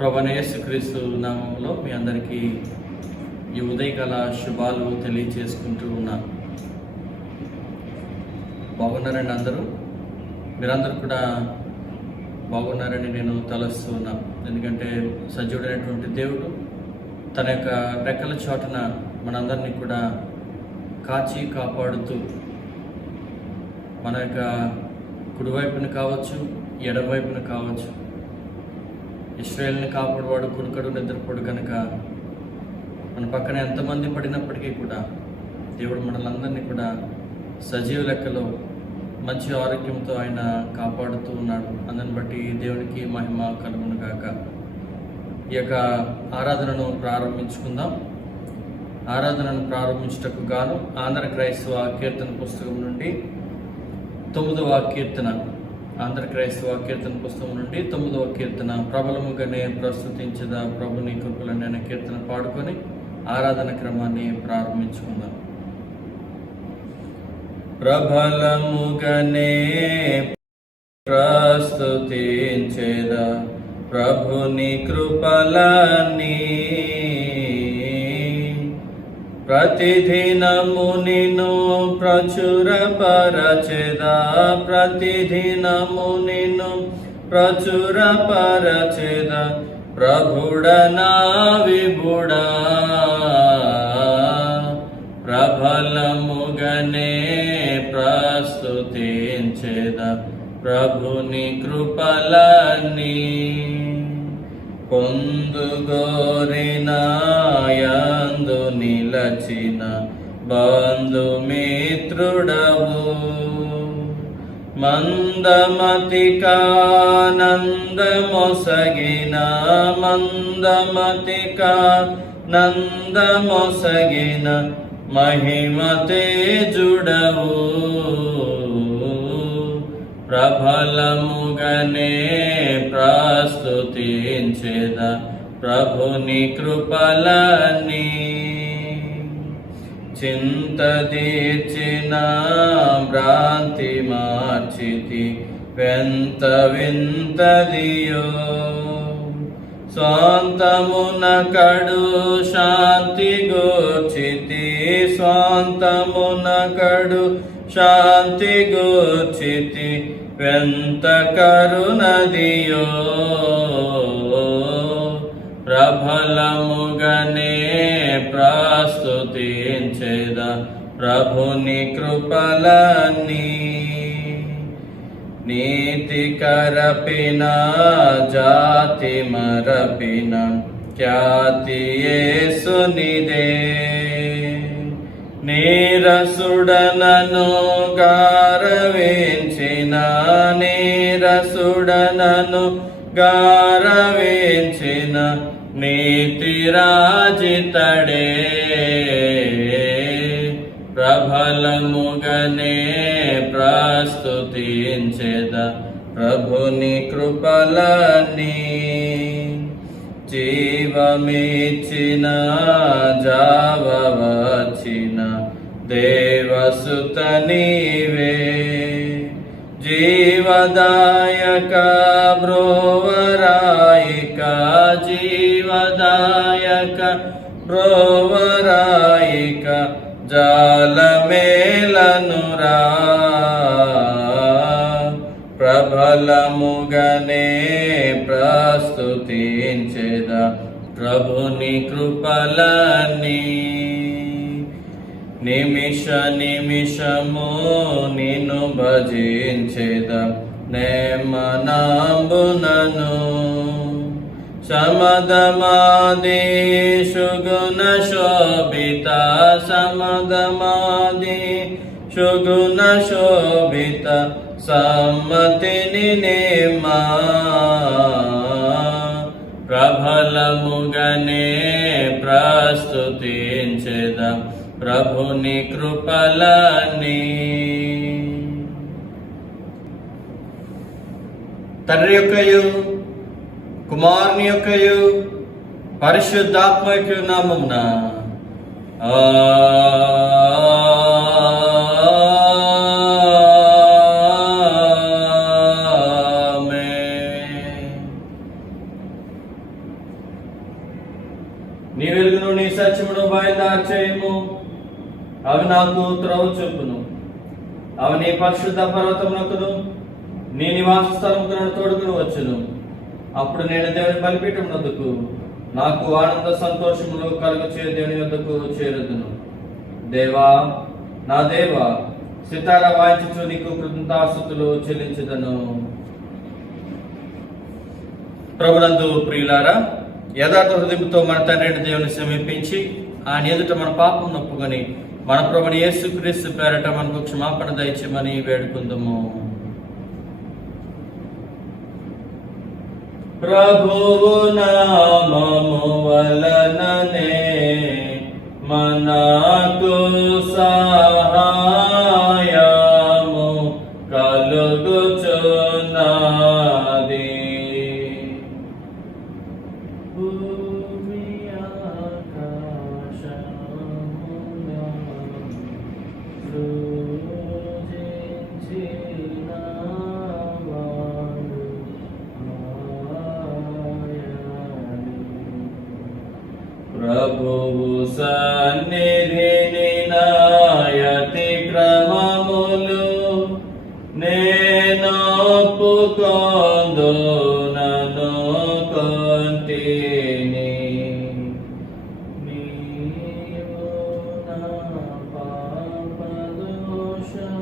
ప్రభువైన యేసుక్రీస్తు నామములో మీ అందరికీ ఈ ఉదయకాల శుభాలు తెలియచేసుకుంటూ ఉన్నాను. బాగున్నారండి అందరూ? మీరందరూ కూడా బాగున్నారని నేను తలస్తూ ఉన్నాను. ఎందుకంటే సజీవుడైనటువంటి దేవుడు తన యొక్క రెక్కల చోటన మనందరినీ కూడా కాచి కాపాడుతూ మన యొక్క కుడివైపున కావచ్చు, ఎడమవైపున కావచ్చు, ఇశ్రాయేలుని కాపాడువాడు కునుకడు నిద్రపోడు కనుక మన పక్కన ఎంతమంది పడినప్పటికీ కూడా దేవుడు మనలందరినీ కూడా సజీవ లెక్కలో మంచి ఆరోగ్యంతో ఆయన కాపాడుతూ ఉన్నాడు. అందుని బట్టి దేవునికి మహిమ కలుగును గాక. ఈ యొక్క ఆరాధనను ప్రారంభించుకుందాం. ఆరాధనను ప్రారంభించుటకు గాను ఆంధ్ర క్రైస్తవ కీర్తన పుస్తకం నుండి 9వ కీర్తన, ఆంధ్ర క్రైస్తవ కీర్తన పుస్తకం నుండి 9వ కీర్తన, ప్రబలముగానే ప్రస్తుతించదా ప్రభుని కృపలని అనే కీర్తన పాడుకొని ఆరాధన క్రమాన్ని ప్రారంభించుకుందాం. ప్రబలముగానే ప్రస్తుతించేదా ప్రభుని కృపలని, ప్రతిదినము నిన్ను ప్రచురపరచెదా, ప్రతిదినము నిన్ను ప్రచురపరచెదా ప్రభుడనా విభుడా. ప్రబలముగానే ప్రస్తుతించెదా ప్రభుని కృపలని, పొందుగోరిన యందు నిలచిన బంధుమిత్రుడవు, మందమతికానందమొసగిన మందమతికానందమొసగిన మహిమతేజుడవు. ప్రబలముగానే ప్రస్తుతించెదా ప్రభుని కృపలని, చింత తీర్చిన భ్రాంతి మార్చితి వెంత వింతదియో, స్వాంతమున కడు శాంతి గూర్చితి, స్వాంతమున కడు శాంతి గూర్చితి వెంత కరుణదియో. ప్రబలముగానే ప్రస్తుతించెదా ప్రభుని కృపలని, నీతి కరపిన జాతి మరపిన ఖ్యాతి యేసునిదే, నీరసుడనను గారవించిన, నీరసుడనను గారవించిన నీతి రాజితడే. ప్రబలముగానే ప్రస్తుతించెదా ప్రభుని కృపలని, జీవమిచ్చిన జావవచ్చిన దేవసుత నీవే, జీవదాయక బ్రోవరాయిక, జీవదాయక బ్రోవరాయిక జాలమేలనురా. ప్రబలముగానే ప్రస్తుతించెదా ప్రభుని కృపలని, నిమిష నిమిషము నిన్ను భజించెదా నేమనాంబునను, సమదమాది సుగుణ శోభిత, సమదమాది సుగుణ శోభిత సమ్మతిని నేమా. ప్రబలముగానే ప్రస్తుతించెదా ప్రభుని కృపలని. తండ్రి యొక్కయు కుమారుని యొక్కయు పరిశుద్ధాత్మ యొక్క నామమున నీ వెలుగును నీ సత్యమును బయలుదారి చేయము. అవి నాకు త్రోవ చూపును. అవి నీ పరిశుద్ధ పర్వతమునకును నీ నివాస స్థలముకు నన్ను తోడుకుని వచ్చును. అప్పుడు నేను దేవుని బలిపీఠం వద్దకు, నాకు ఆనంద సంతోషములు కలుగచే దేవుని వద్దకు చేరుదును. దేవా, నా దేవా, సితార వాయించుచు నీకు కృతజ్ఞతాస్తుతులు చెల్లించుదను. ప్రభునందు ప్రియులారా, యథార్థ హృదయంతో మన తండ్రి దేవుని సమీపించి ఆయన ఎదుట మన పాపం నొప్పుకొని మన ప్రభుని యేసుక్రీస్తు పేరట మనకు క్షమాపణ దయచేయమని వేడుకుందాము. ప్రభువు నామము వలననే మనకు సహాయము కలుగుచున్నది. ప్రభువు సన్నిధిని నాయతి క్రమములు నేను ఒప్పుకొందునను కొంటిని. నీవు నా పాపదోషం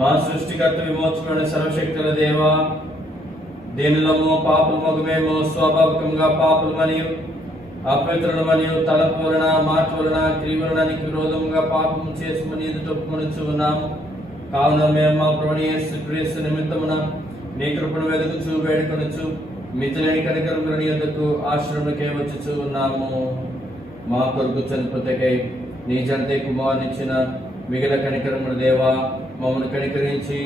మా సృష్టికర్త విమోచకుడు సర్వశక్తుల దేవా, దీనిలోమో పాపలు మేము స్వాభావికంగా పాపలు మరియు అపవిత్రులు మరియు తలపు వలన మాట వలన క్రియ వలన నీకు విరోధంగా పాపము చేసుకుని తప్పుకొనుచు ఉన్నాము. కావున మేము మా ప్రభుని యేసుక్రీస్తు నిమిత్తమున నీ కృపను వెతుకుచు వేడుకొనుచు మితిలేని కనికరముల నీ యొద్దకు ఆశ్రమకే వచ్చుచు ఉన్నాము. మా కొరకు చనిపోతకై నీ జనతే కుమారునిచ్చిన మిగిలిన కనికరముల దేవా, మమ్మల్ని కనికరించి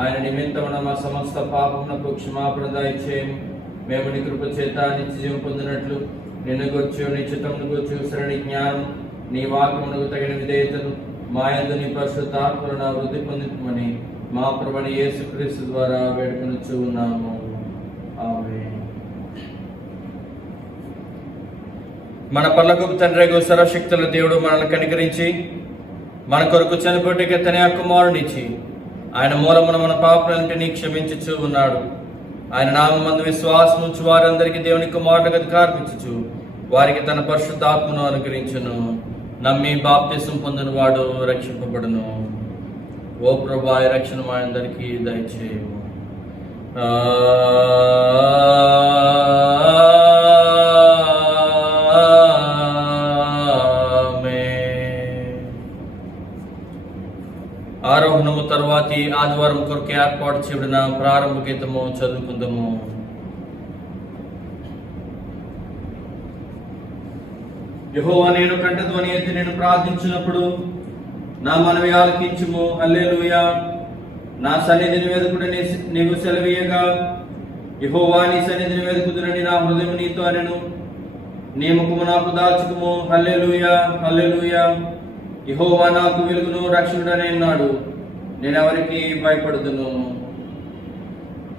ఆయన నిమిత్తమున మా సమస్త పాపమునకు క్షమాపణ దయచేయము. మేము నీ కృప చేత నిత్య జీవం పొందినట్లు నిన్ను గూర్చి నీ చిత్తమును గూర్చి సరైన జ్ఞానం నీ వాక్యమునకు తగిన విధేయతను మా యందు నీ పరిశుద్ధాత్మలను వృద్ధి పొందుమని మా ప్రభుని యేసుక్రీస్తు ద్వారా వేడుకొనుచు ఉన్నాము. ఆమేన్. మన పరలోకపు తండ్రి సర్వశక్తుల దేవుడు మనల్ని కనికరించి మన కొరకు చనిపోటకి తన కుమారునిచ్చి ఆయన మూలమున మన పాపలన్నింటినీ క్షమించుచు ఉన్నాడు. ఆయన నామమందు విశ్వాసం ఉంచు వారందరికీ దేవుని కుమారులకు అధికారమిచ్చుచు వారికి తన పరిశుద్ధాత్మను అనుగ్రహించును. నమ్మి బాప్తిసం పొందిన వాడు రక్షింపబడును. ఓ ప్రభువా, రక్షణ మా అందరికీ దయచేయము. ఆరోహణము తరువాతి ఆదివారం కొరకు ఏర్పాటు చేయబడిన ప్రారంభ గీతము చదువుకుందాము. యెహోవా, నేను కంఠధ్వని ఎత్తి నేను ప్రార్థించినప్పుడు నా మనవి ఆలకించుము. హల్లెలూయా. నా సన్నిధిని వెదుకుడు నీవు సెలవీయగా, యెహోవా నీ సన్నిధిని వెదుకుదునని నా హృదయం నీతో అనెను. నీ ముఖము నాకు దాచుకుము. హల్లెలూయా, హల్లెలూయా. యెహోవా నాకు వెలుగును రక్షకుడని అన్నాడు. నేను ఎవరికి భయపడుదును?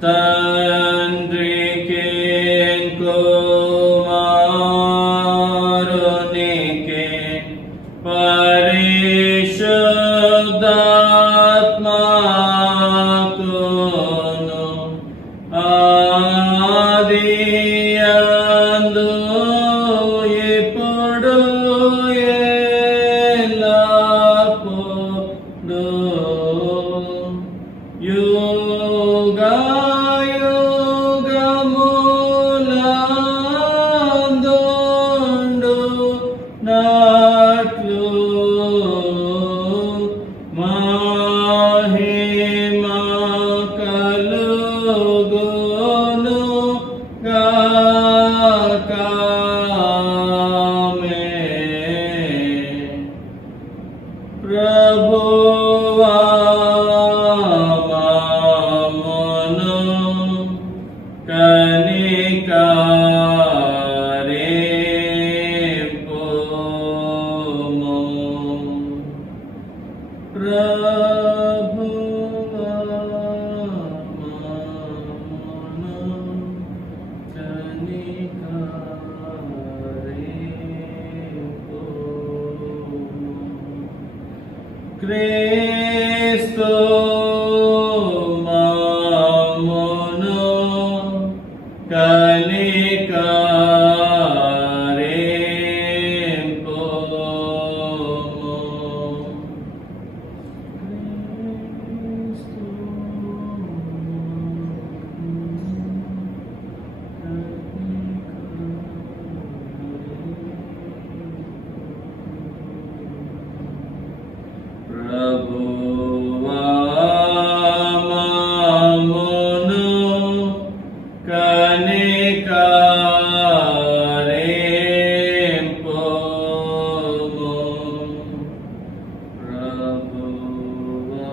తండ్రికి కుమారునికి పరిశుద్ధాత్మకును ఆదియందు ఇప్పుడు ఎల్లప్పుడూ యుగయుగములందుండు నాట్లు మహిమ కలుగును గాక. ప్రభువా మమ్మును కనికరింపుము. ప్రభువా క్రీస్తు మమ్మును ప్రభువా మమ్మును కనికరింపుము. ప్రభువా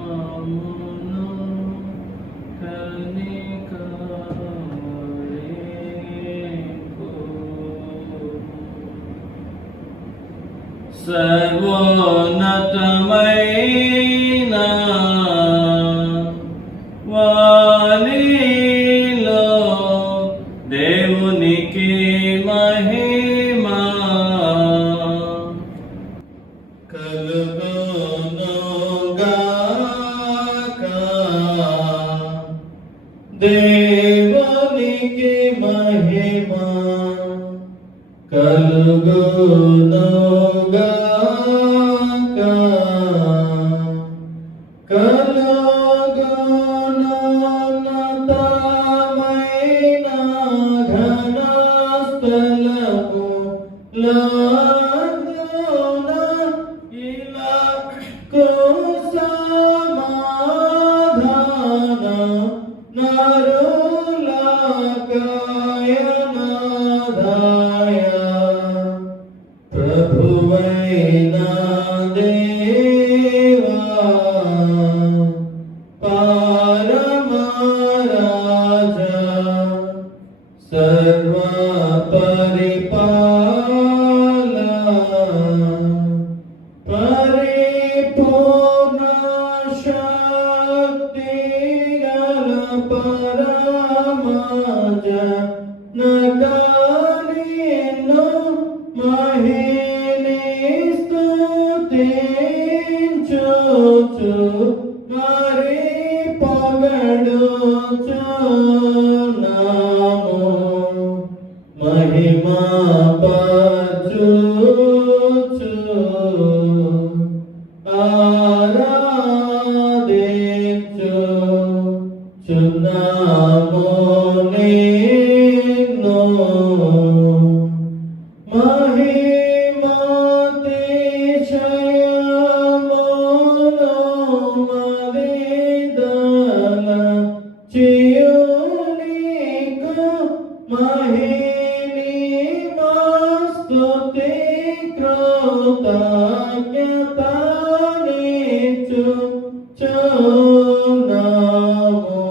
మమ్మును సర్వోన్నతమైన వానిలో దేవునికి మహిమ కలుగునుగాక. దేవునికి మహిమ కలుగునుగాక. కలుగునున్నతమైన ఘనస్థలములోన ఇలాకు సమాధాన నరులకాయనాదాయ. ప్రభువైన దేవా పరమరాజా సర్వ పరిపాల పరిపూర్ణ శక్తి గల పరమజ నకారిను మహిని స్తుతించుచు మరి పొగడుచున్నాము. మహిమా పరచుచు ఆరాధించుచున్నాము నిన్ను. మహిమాతిశయమును మదిదల చియునికు మహిని స్తుతి కృతజ్ఞతనిచ్చుచున్నాము.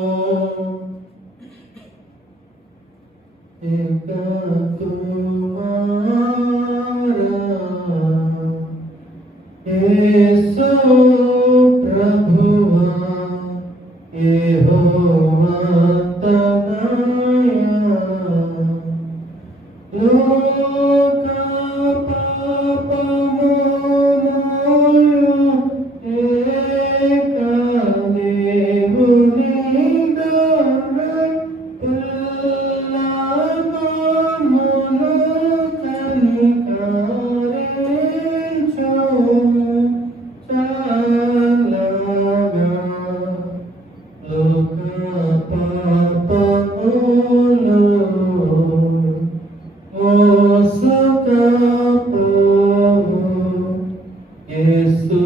యేసు ప్రభువా యెహోవా తనయ లోక పాపములు ఏకదేవుని గొర్రె పిల్లమమును కనికరించు చాలగా. లోక పాపములు మోసుకపోవు యేసు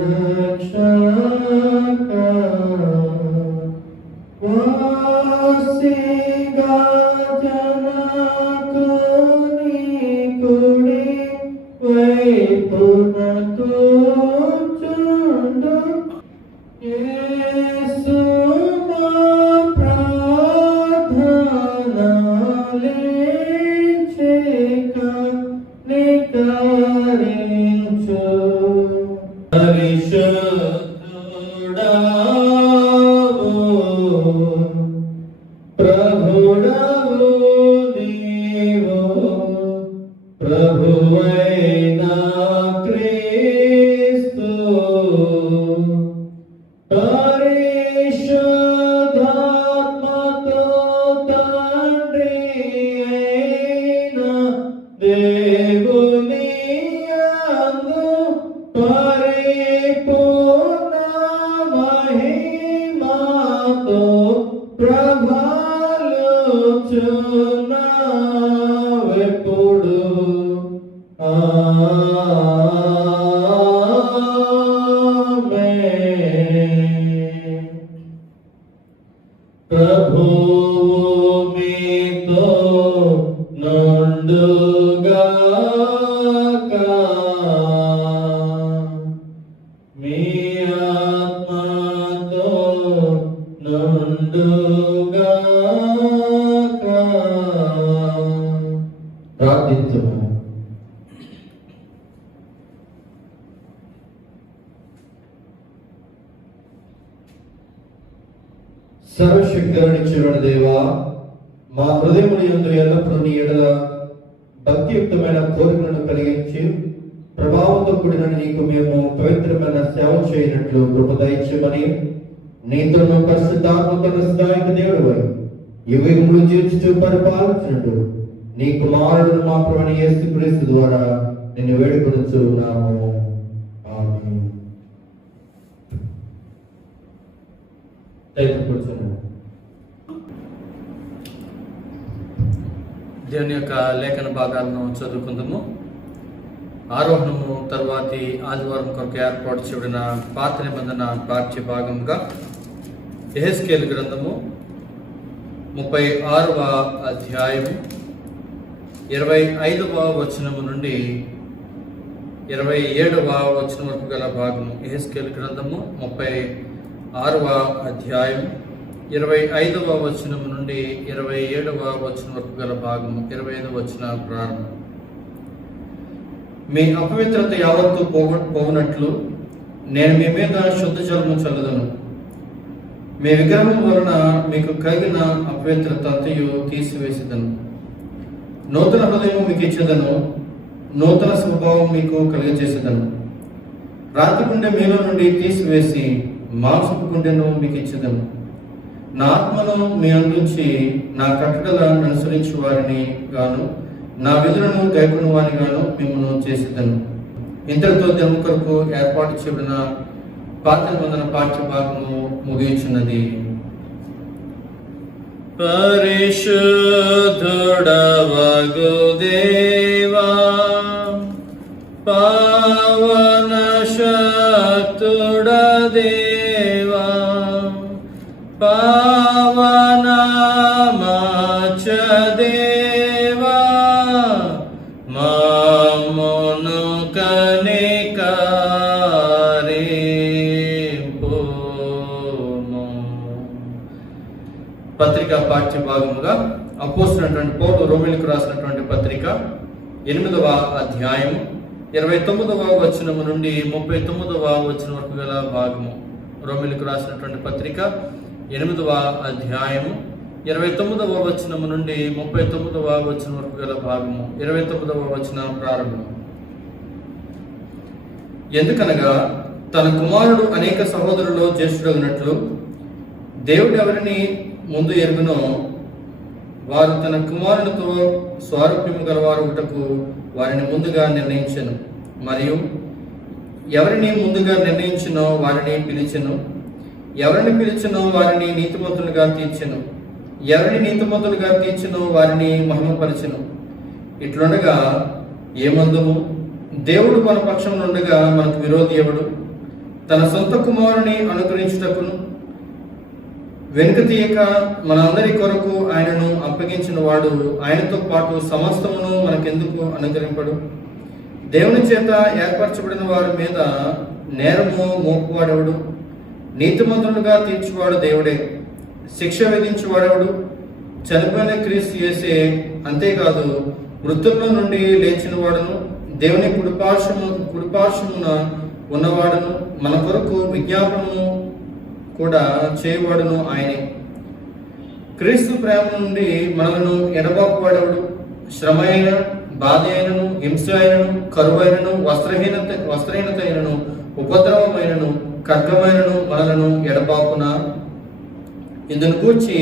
రక్షక. వాసిగా జనకుని కుడి వైపునకు చుండు యేసు మా ప్రార్థనలేచెక నికరించు. పరిశుద్ధుడావు ప్రభుడవు నీవు ప్రభువైన క్రీస్తు పరిపూర్ణ మహిమతో ప్రభాలుచున్నావెప్పుడు. ప్రభువు మీతో నుండుగాక. మీ ఆత్మతో నుండుగాక. ప్రార్థించము. సర్వశక్తినిచ్చిన దేవా, మా హృదయముల యందు ఎల్లప్పుడూ నీ ఎడల భక్తియుక్తమైన కోరికలను కలిగించి ప్రభావంతో కూడిన నీకు మేము పవిత్రమైన సేవ చేయనట్లు కృప దయచేయమని నీతోను పరిశుద్ధాత్మతోను సహాయక దేవుడు ఈ యుగములు జీవించుతూ పరిపాలించినట్టు నీ కుమారుడు మా ప్రభువైన యేసుక్రీస్తు ద్వారా నిన్ను వేడుకొనుచున్నాము. ఆమేన్. దేవుని యొక్క లేఖన భాగాలను చదువుకుందాము. ఆరోహణము తర్వాతి ఆదివారం కొరకు ఏర్పాటు చేయబడిన పాత నిబంధన పాఠ్య భాగంగా యెహెజ్కేలు గ్రంథము 36వ అధ్యాయము 25వ వచనము నుండి 27వ వచనం వరకు గల భాగము. యెహెజ్కేలు గ్రంథము 36వ అధ్యాయం 25వ వచనం నుండి 27వ వచనం వరకు గల భాగము. 25వ వచన ప్రారంభం. మీ అపవిత్రత యావత్తు పోవునట్లు నేను మీ మీద శుద్ధ జలము చల్లదను. మీ విగ్రహం వలన మీకు కలిగిన అపవిత్రత అంతయు తీసివేసేదను. నూతన హృదయం మీకు ఇచ్చేదను, నూతన స్వభావం మీకు కలిగజేసేదను. రాతి గుండె మీలో నుండి తీసివేసి మాంసపు గుండెను మీకు ఇచ్చేదను. నా ఆత్మను మీ అందుంచి నా కట్టడలను అనుసరించి వారిని గాను నా విధులను గైకొన్న వారిని గాను మిమ్మల్ని చేసేదను. ఇంతటితో జన్మ కొరకు ఏర్పాటు చేయబడిన పాత నిబంధన పాఠ్య భాగము ముగించున్నది. పరిశుద్ధుడవగు దేవా, పావన శక్తుడ దేవా, పావనమాచ దేవా, మామును కనికరింపుము. పత్రిక పాఠ్య భాగముగా అపోస్తలుడైనటువంటి పౌలు రోమీయులకు రాసినటువంటి పత్రిక 8వ అధ్యాయం 29వ వచనము నుండి 39వ వచనం వరకు గల భాగము. రోమీయులకు రాసినటువంటి పత్రిక 8వ అధ్యాయము 29వ వచనము నుండి 39వ వచనం వరకు గల భాగము. 29వ వచనం ప్రారంభం. ఎందుకనగా తన కుమారుడు అనేక సహోదరులలో జ్యేష్ఠుడగినట్లు దేవుడు ఎవరిని ముందు ఎరుగునో వారు తన కుమారునితో స్వారూప్యము గలవారు ఒకటకు వారిని ముందుగా నిర్ణయించెను. మరియు ఎవరిని ముందుగా నిర్ణయించినో వారిని పిలిచెను. ఎవరిని పిలిచినో వారిని నీతిమంతులుగా తీర్చెను. ఎవరిని నీతిమంతులుగా తీర్చెనో వారిని మహిమపరచెను. ఇట్లుండగా ఏమందుము? దేవుడు మన పక్షం నుండగా మనకు విరోధి ఎవడు? తన సొంత కుమారుని అనుగ్రహించుటకును వెనుక తీయక మనందరి కొరకు ఆయనను అప్పగించిన వాడు ఆయనతో పాటు సమస్తమును మనకెందుకు అనుగ్రహింపడు? దేవుని చేత ఏర్పరచబడిన వారి మీద నేరము మోపువాడెవడు? నీతిమంతులుగా తీర్చువాడు దేవుడే. శిక్ష విధించువాడెవడు? చనిపోయిన క్రీస్తు యేసే. అంతేకాదు మృతుల్లో నుండి లేచిన వాడును దేవుని కుడిపార్శ్వమున ఉన్నవాడును మన కొరకు విజ్ఞాపనము కూడా చేయవాడును ఆయనే. క్రీస్తు ప్రేమ నుండి మనలను ఎడబాపువాడెవడు? శ్రమ అయిన, బాధ అయినను, హింస అయినను, కరువైనను, వస్త్రహీనత అయినను, ఉపద్రవమైనను, ఖడ్గమైనను మనలను ఎడబాపున. ఇందును గూర్చి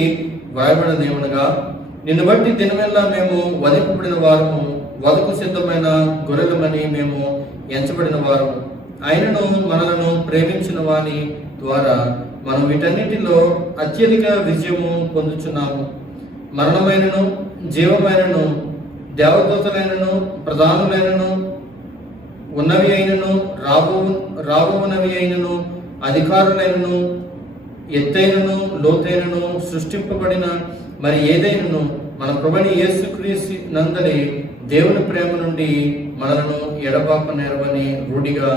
వ్రాయబడినదేమనగా, నిన్ను బట్టి దినమెల్లా మేము వధింపబడిన వారము, వధకు సిద్ధమైన గొర్రెలమని మేము ఎంచబడిన వారము. ఆయనను మనలను ప్రేమించిన వాని ద్వారా మనం వీటన్నిటిలో అత్యధిక విజయము పొందుచున్నాము. మరణమైనను జీవమైనను దేవదూతలైనను ప్రధానులైనను ఉన్నవి అయినను రాబోనవి అయినను అధికారులైనను ఎత్తైనను లోతైనను సృష్టింపబడిన మరి ఏదైనను మన ప్రభువైన యేసుక్రీస్తు నందలి దేవుని ప్రేమ నుండి మనలను ఎడబాప నేరవని రూఢిగా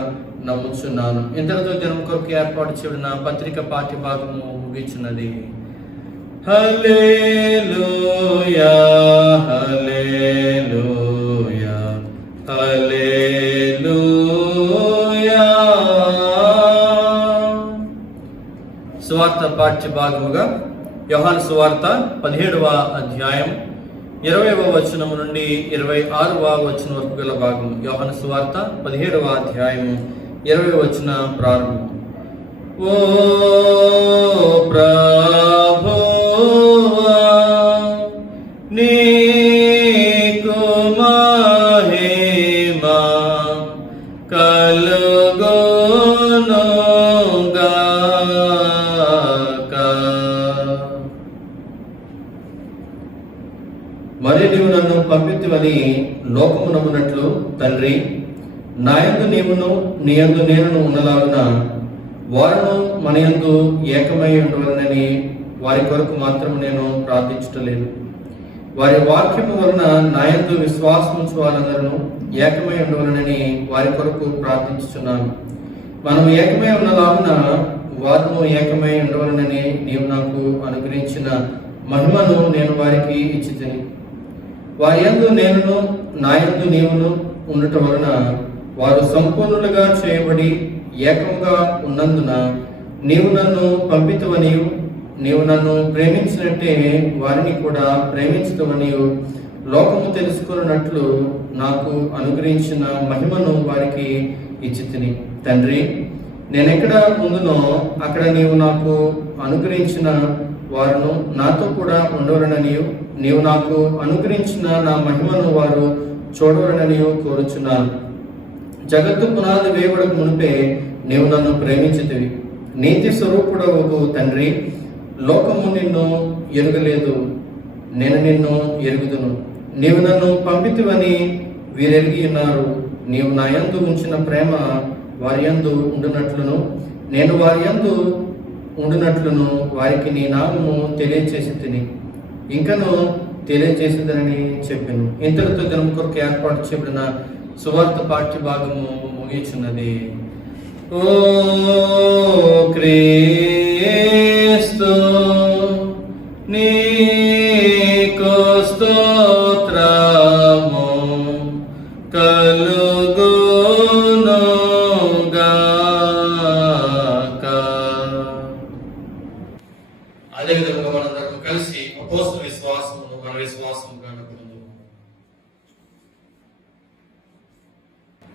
నమ్ముచున్నాను. ఇంతటితో జనం కొరకు ఏర్పాటు చేయబడిన పత్రిక పాఠ్య భాగము ముగించున్నది. హల్లెలూయా హల్లెలూయా హల్లెలూయా. సువార్త పాఠ్య భాగముగా యోహాను సువార్త 17వ అధ్యాయం 20వ వచనము నుండి 26వ వచనం వరకు గల భాగం. యోహాను సువార్త 17వ అధ్యాయము 20వ వచన ప్రారంభం. ఓ ప్రభువా నీకు మహిమ కలుగునుగాక. మరి నీవు నన్ను పంపితివని లోకము నమ్మునట్లు తండ్రి, నాయందు నీవును నీయందు నేను ఉన్నలాగున వారును మన యందు ఏకమై ఉండవలనని వారి కొరకు మాత్రం నేను ప్రార్థించటలేదు. వారి వాక్యము వలన నాయందు విశ్వాసముంచు వాళ్ళందరూ ఏకమై ఉండవలనని వారి కొరకు ప్రార్థించుచున్నాను. మనం ఏకమై ఉన్నలాగున వారును ఏకమై ఉండవలనని నీవు నాకు అనుగ్రహించిన మహిమను నేను వారికి ఇచ్చితిని. వారి యందు నేనును నాయందు నీవును ఉండటం వలన వారు సంపూర్ణులుగా చేయబడి ఏకంగా ఉన్నందున నీవు నన్ను పంపితవనియు నీవు నన్ను ప్రేమించినట్టే వారిని కూడా ప్రేమించుతవనియు లోకము తెలుసుకున్నట్లు నాకు అనుగ్రహించిన మహిమను వారికి ఇచ్చితిని. తండ్రి, నేనెక్కడ ఉందునో అక్కడ నీవు నాకు అనుగ్రహించిన వారును నాతో కూడా ఉండవలననియు నీవు నాకు అనుగ్రహించిన నా మహిమను వారు చూడవలననియు కోరుచున్నాను. జగత్తు పునాది వేయబడక మునిపే నీవు నన్ను ప్రేమించితివి. నీతి స్వరూపుడవగు తండ్రి, లోకము నిన్ను ఎరుగలేదు, నేను నిన్ను ఎరుగుదును. నీవు నన్ను పంపితివని వీరెరిగి ఉన్నారు. నీవు నా యందు ఉంచిన ప్రేమ వారి యందు ఉండునట్లును నేను వారి యందు ఉండునట్లును వారికి నీ నామము తెలియచేసి తిని ఇంకను తెలియచేసేదని చెప్పాను. ఇంతటితో దినం కొరకు ఏర్పాటు చేయబడిన సువార్త పాఠ్య భాగము ముగిచున్నది. ఓ క్రీస్తు నీకు స్తోత్రము కలుగునుగాక. అదేవిధంగా మనందరం కలిసి అపోస్తల విశ్వాసమును మన విశ్వాసముగా నడుపుకుందాం.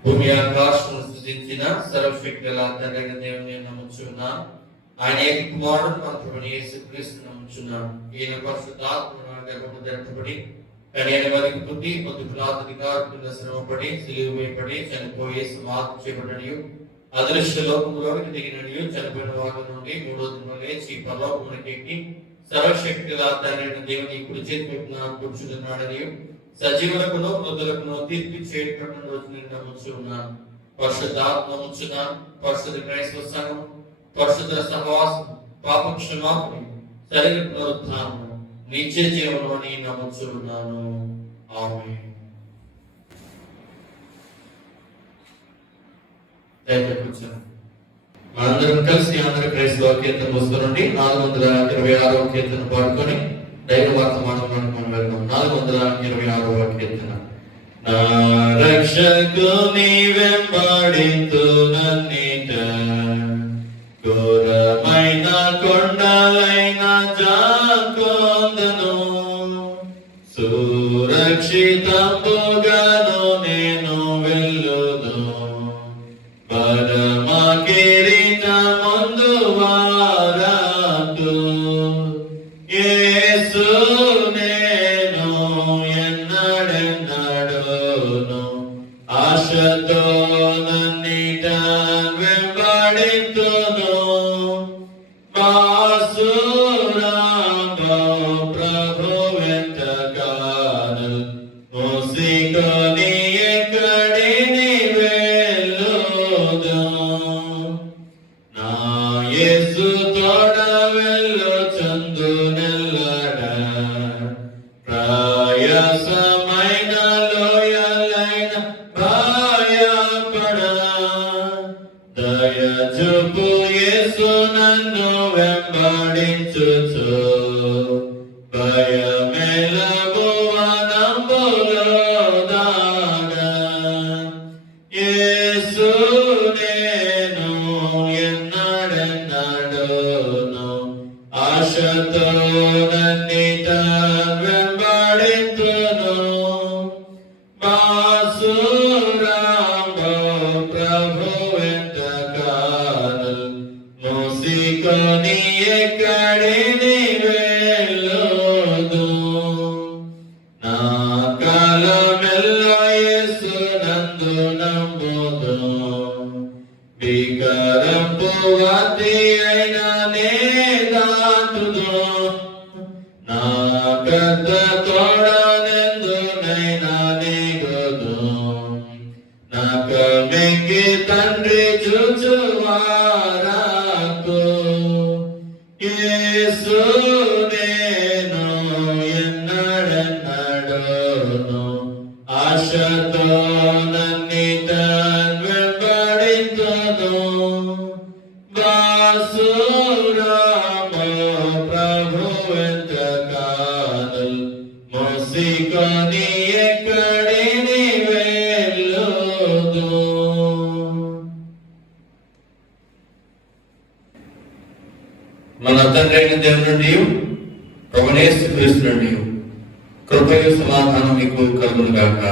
భూమి ఆకాశమును సృజించిన సర్వశక్తుల తండ్రైన దేవుని నమ్ముచున్నాను. ఆయన ఏక కుమారుడు మన ప్రభువైన యేసుక్రీస్తును నమ్ముచున్నాను. ఈయన పరిశుద్ధాత్మను గర్భము ధరించబడి కన్యక వరకు పుట్టి పొద్దుపులాధికారుల శ్రమపడి సిలువ వేయబడి చనిపోయి సమాధి చేయబడినయు అదృశ్య లోకములోకి దిగినయు చనిపోయిన వారి నుండి మూడో దిన లేచి పరలోకమునకు ఎక్కి సర్వశక్తుల తండ్రైన దేవుని కుడి చేతి వైపున కూర్చున్నాడని సజీవులకును మృతులకును తీర్పు చేయటం రోజు నేను నమ్ముచున్నాను. పరిశుద్ధాత్మ నమ్ముచున్నాను. పరిశుద్ధ క్రైస్తవ సంఘం, పరిశుద్ధ సహవాసం, పాప క్షమాపణ, శరీర పునరుత్థానం, నిత్య జీవనమని నమ్ముచున్నాను. ఆమేన్. మనందరం కలిసి ఆంధ్ర క్రైస్తవ కీర్తన పుస్తకం నుండి 426వ కీర్తన పాడుకొని దైవ వర్తమానం మనం వెళ్దాం. 426వ కీర్తన. నా రక్షకుని వెంబడింతు నన్నిట ఘోరమైన కొండలైన జాకొందను సురక్షితంబుగాను నేను వెళ్ళును. పరమ కిరీటమందు వారాకు యేసు నేను ఎన్నడెన్నడూను ఆశతో నన్నిట దయచూపు యేసు నన్ను వెంబడించుచు భయమెలగు వనంబులో దాడ యేసు నేను ఎన్నడెన్నడూను ఆశతో నన్నిట వెంబడింతును బాసురాంబో ప్రభు వెంట కాదు మూసికొని ఎక్కడిని వెళ్ళదు నా కాలమెల్లో యేసు నందు నమ్ముదు భీకరంపు వాతి అయిన నే దాటుదు నా పెద్ద తోడనెందునైనా నీగదు నాక మెంగి తండ్రి చూచువారాకు యేసు నేను ఎన్నడెన్నడూను ఆశతో నన్నిట వెంబడింతును బాసురామో ప్రభు వెంట కాదు మూసికొని ఎక్కడిని వెళ్ళదు. మన తండ్రి అయిన దేవుని నుండి ప్రభువైన యేసుక్రీస్తు నుండి కృపయు సమాధానం మీకు కలుగును గాక.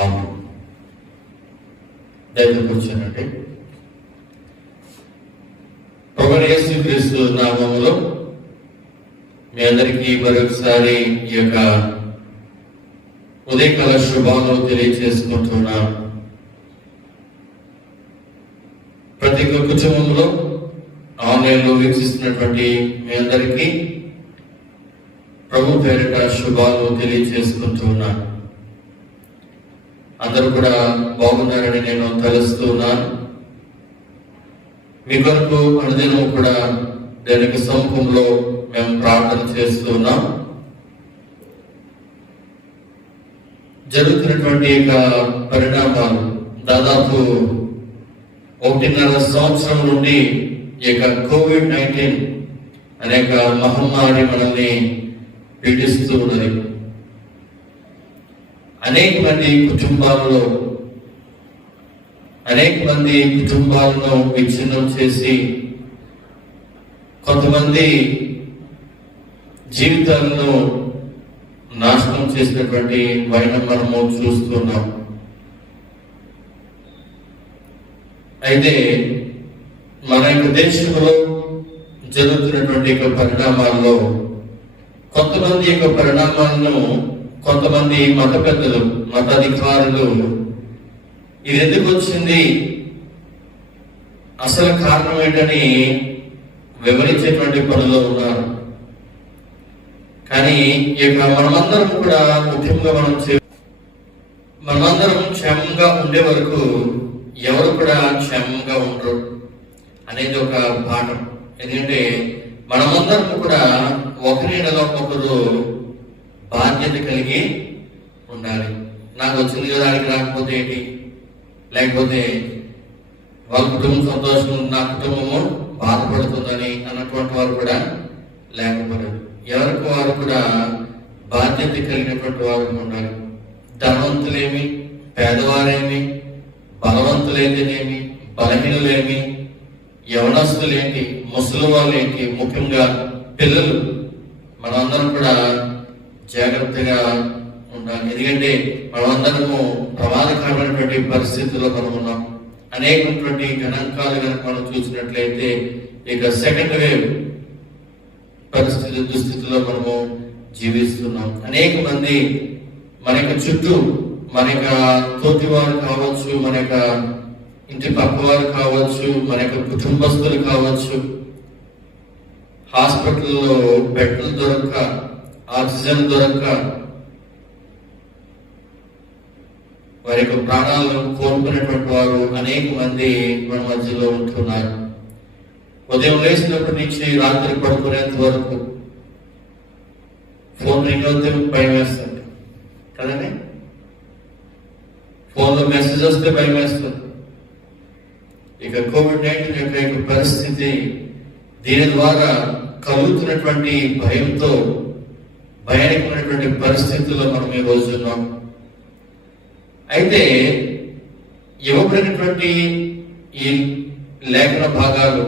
ఆమేన్. దయతో కూర్చోనండి. ప్రభువైన యేసుక్రీస్తు నామములో మీ అందరికీ మరొకసారి ఈ యొక్క ఉదయకాల శుభాలు తెలియజేసుకుంటున్నాను. ప్రతి ఒక్క కుటుంబంలో ఆన్లైన్లో వీక్షిస్తున్నటువంటి మీ అందరికీ ప్రభు పేరిట శుభాలు తెలియజేసుకుంటున్నాను. అందరూ కూడా బాగున్నారని నేను తలుస్తున్నాను. మీ కొరకు అనుదినం కూడా దేవునికి సముఖంలో మేము ప్రార్థన చేస్తున్నాం. జరుగుతున్నటువంటి పరిణామాలు దాదాపు 1.5 సంవత్సరం నుండి ఈ యొక్క COVID-19 అనేక మహమ్మారి మనల్ని పీడిస్తూ ఉన్నది. అనేక మంది కుటుంబాలను విచ్ఛిన్నం చేసి కొంతమంది జీవితాలను నాశనం చేసినటువంటి వైనం మనము చూస్తున్నాం. అయితే మన యొక్క దేశంలో జరుగుతున్నటువంటి పరిణామాల్లో కొంతమంది యొక్క పరిణామాలను కొంతమంది మత పెద్దలు, మతాధికారులు ఇది ఎందుకు వచ్చింది, అసలు కారణం ఏంటని వివరించేటువంటి పనిలో ఉన్నారు. కానీ ఈ యొక్క మనమందరం కూడా ముఖ్యంగా మనమందరం క్షేమంగా ఉండే వరకు ఎవరు కూడా క్షేమంగా ఉండరు అనేది ఒక పాఠం. ఎందుకంటే మనమందరం కూడా ఒకరిలో ఒకరు బాధ్యత కలిగి ఉండాలి. నాకు వచ్చింది కదా ఆయనకి రాకపోతే ఏంటి, లేకపోతే వాళ్ళ కుటుంబం సంతోషం నా కుటుంబము బాధపడుతుందని అన్నటువంటి వారు కూడా లేకపోలేదు. ఎవరికి వారు కూడా బాధ్యత కలిగినటువంటి వారు ఉండాలి. ధనవంతులేమి, పేదవారేమి, బలవంతులైతేనేమి, బలహీనులేమి, యవనస్తులేంటి, ముసలి వాళ్ళు ఏంటి, ముఖ్యంగా పిల్లలు, మనమందరం కూడా జాగ్రత్తగా ఉండాలి. ఎందుకంటే మనమందరము ప్రమాదకరమైనటువంటి పరిస్థితుల్లో మనం ఉన్నాం. అనేకటువంటి గణాంకాలు కనుక మనం చూసినట్లయితే ఇక సెకండ్ వేవ్ దుస్థితిలో మనము జీవిస్తున్నాం. అనేక మంది మన యొక్క చుట్టూ, మన యొక్క తోటి వారు కావచ్చు, మన యొక్క ఇంటి పక్క వారు కావచ్చు, మన యొక్క కుటుంబస్తులు కావచ్చు, హాస్పిటల్లో బెడ్లు దొరక్క, ఆక్సిజన్ దొరక్క వారి యొక్క ప్రాణాలను కోల్పోయినటువంటి వారు అనేక మంది మన మధ్యలో ఉంటున్నారు. ఉదయం లేచినప్పటి నుంచి రాత్రి పడుకునేంత వరకు ఫోన్ రింగ్ అవుతే భయం వేస్తుంది కదండి. ఫోన్లో మెసేజ్ వస్తే భయం వేస్తుంది. ఇక కోవిడ్-19 యొక్క పరిస్థితి, దీని ద్వారా కలుగుతున్నటువంటి భయంతో భయానకమైనటువంటి పరిస్థితుల్లో మనం ఈ రోజు ఉన్నాం. అయితే ఇవ్వబడినటువంటి ఈ లేఖన భాగాలు,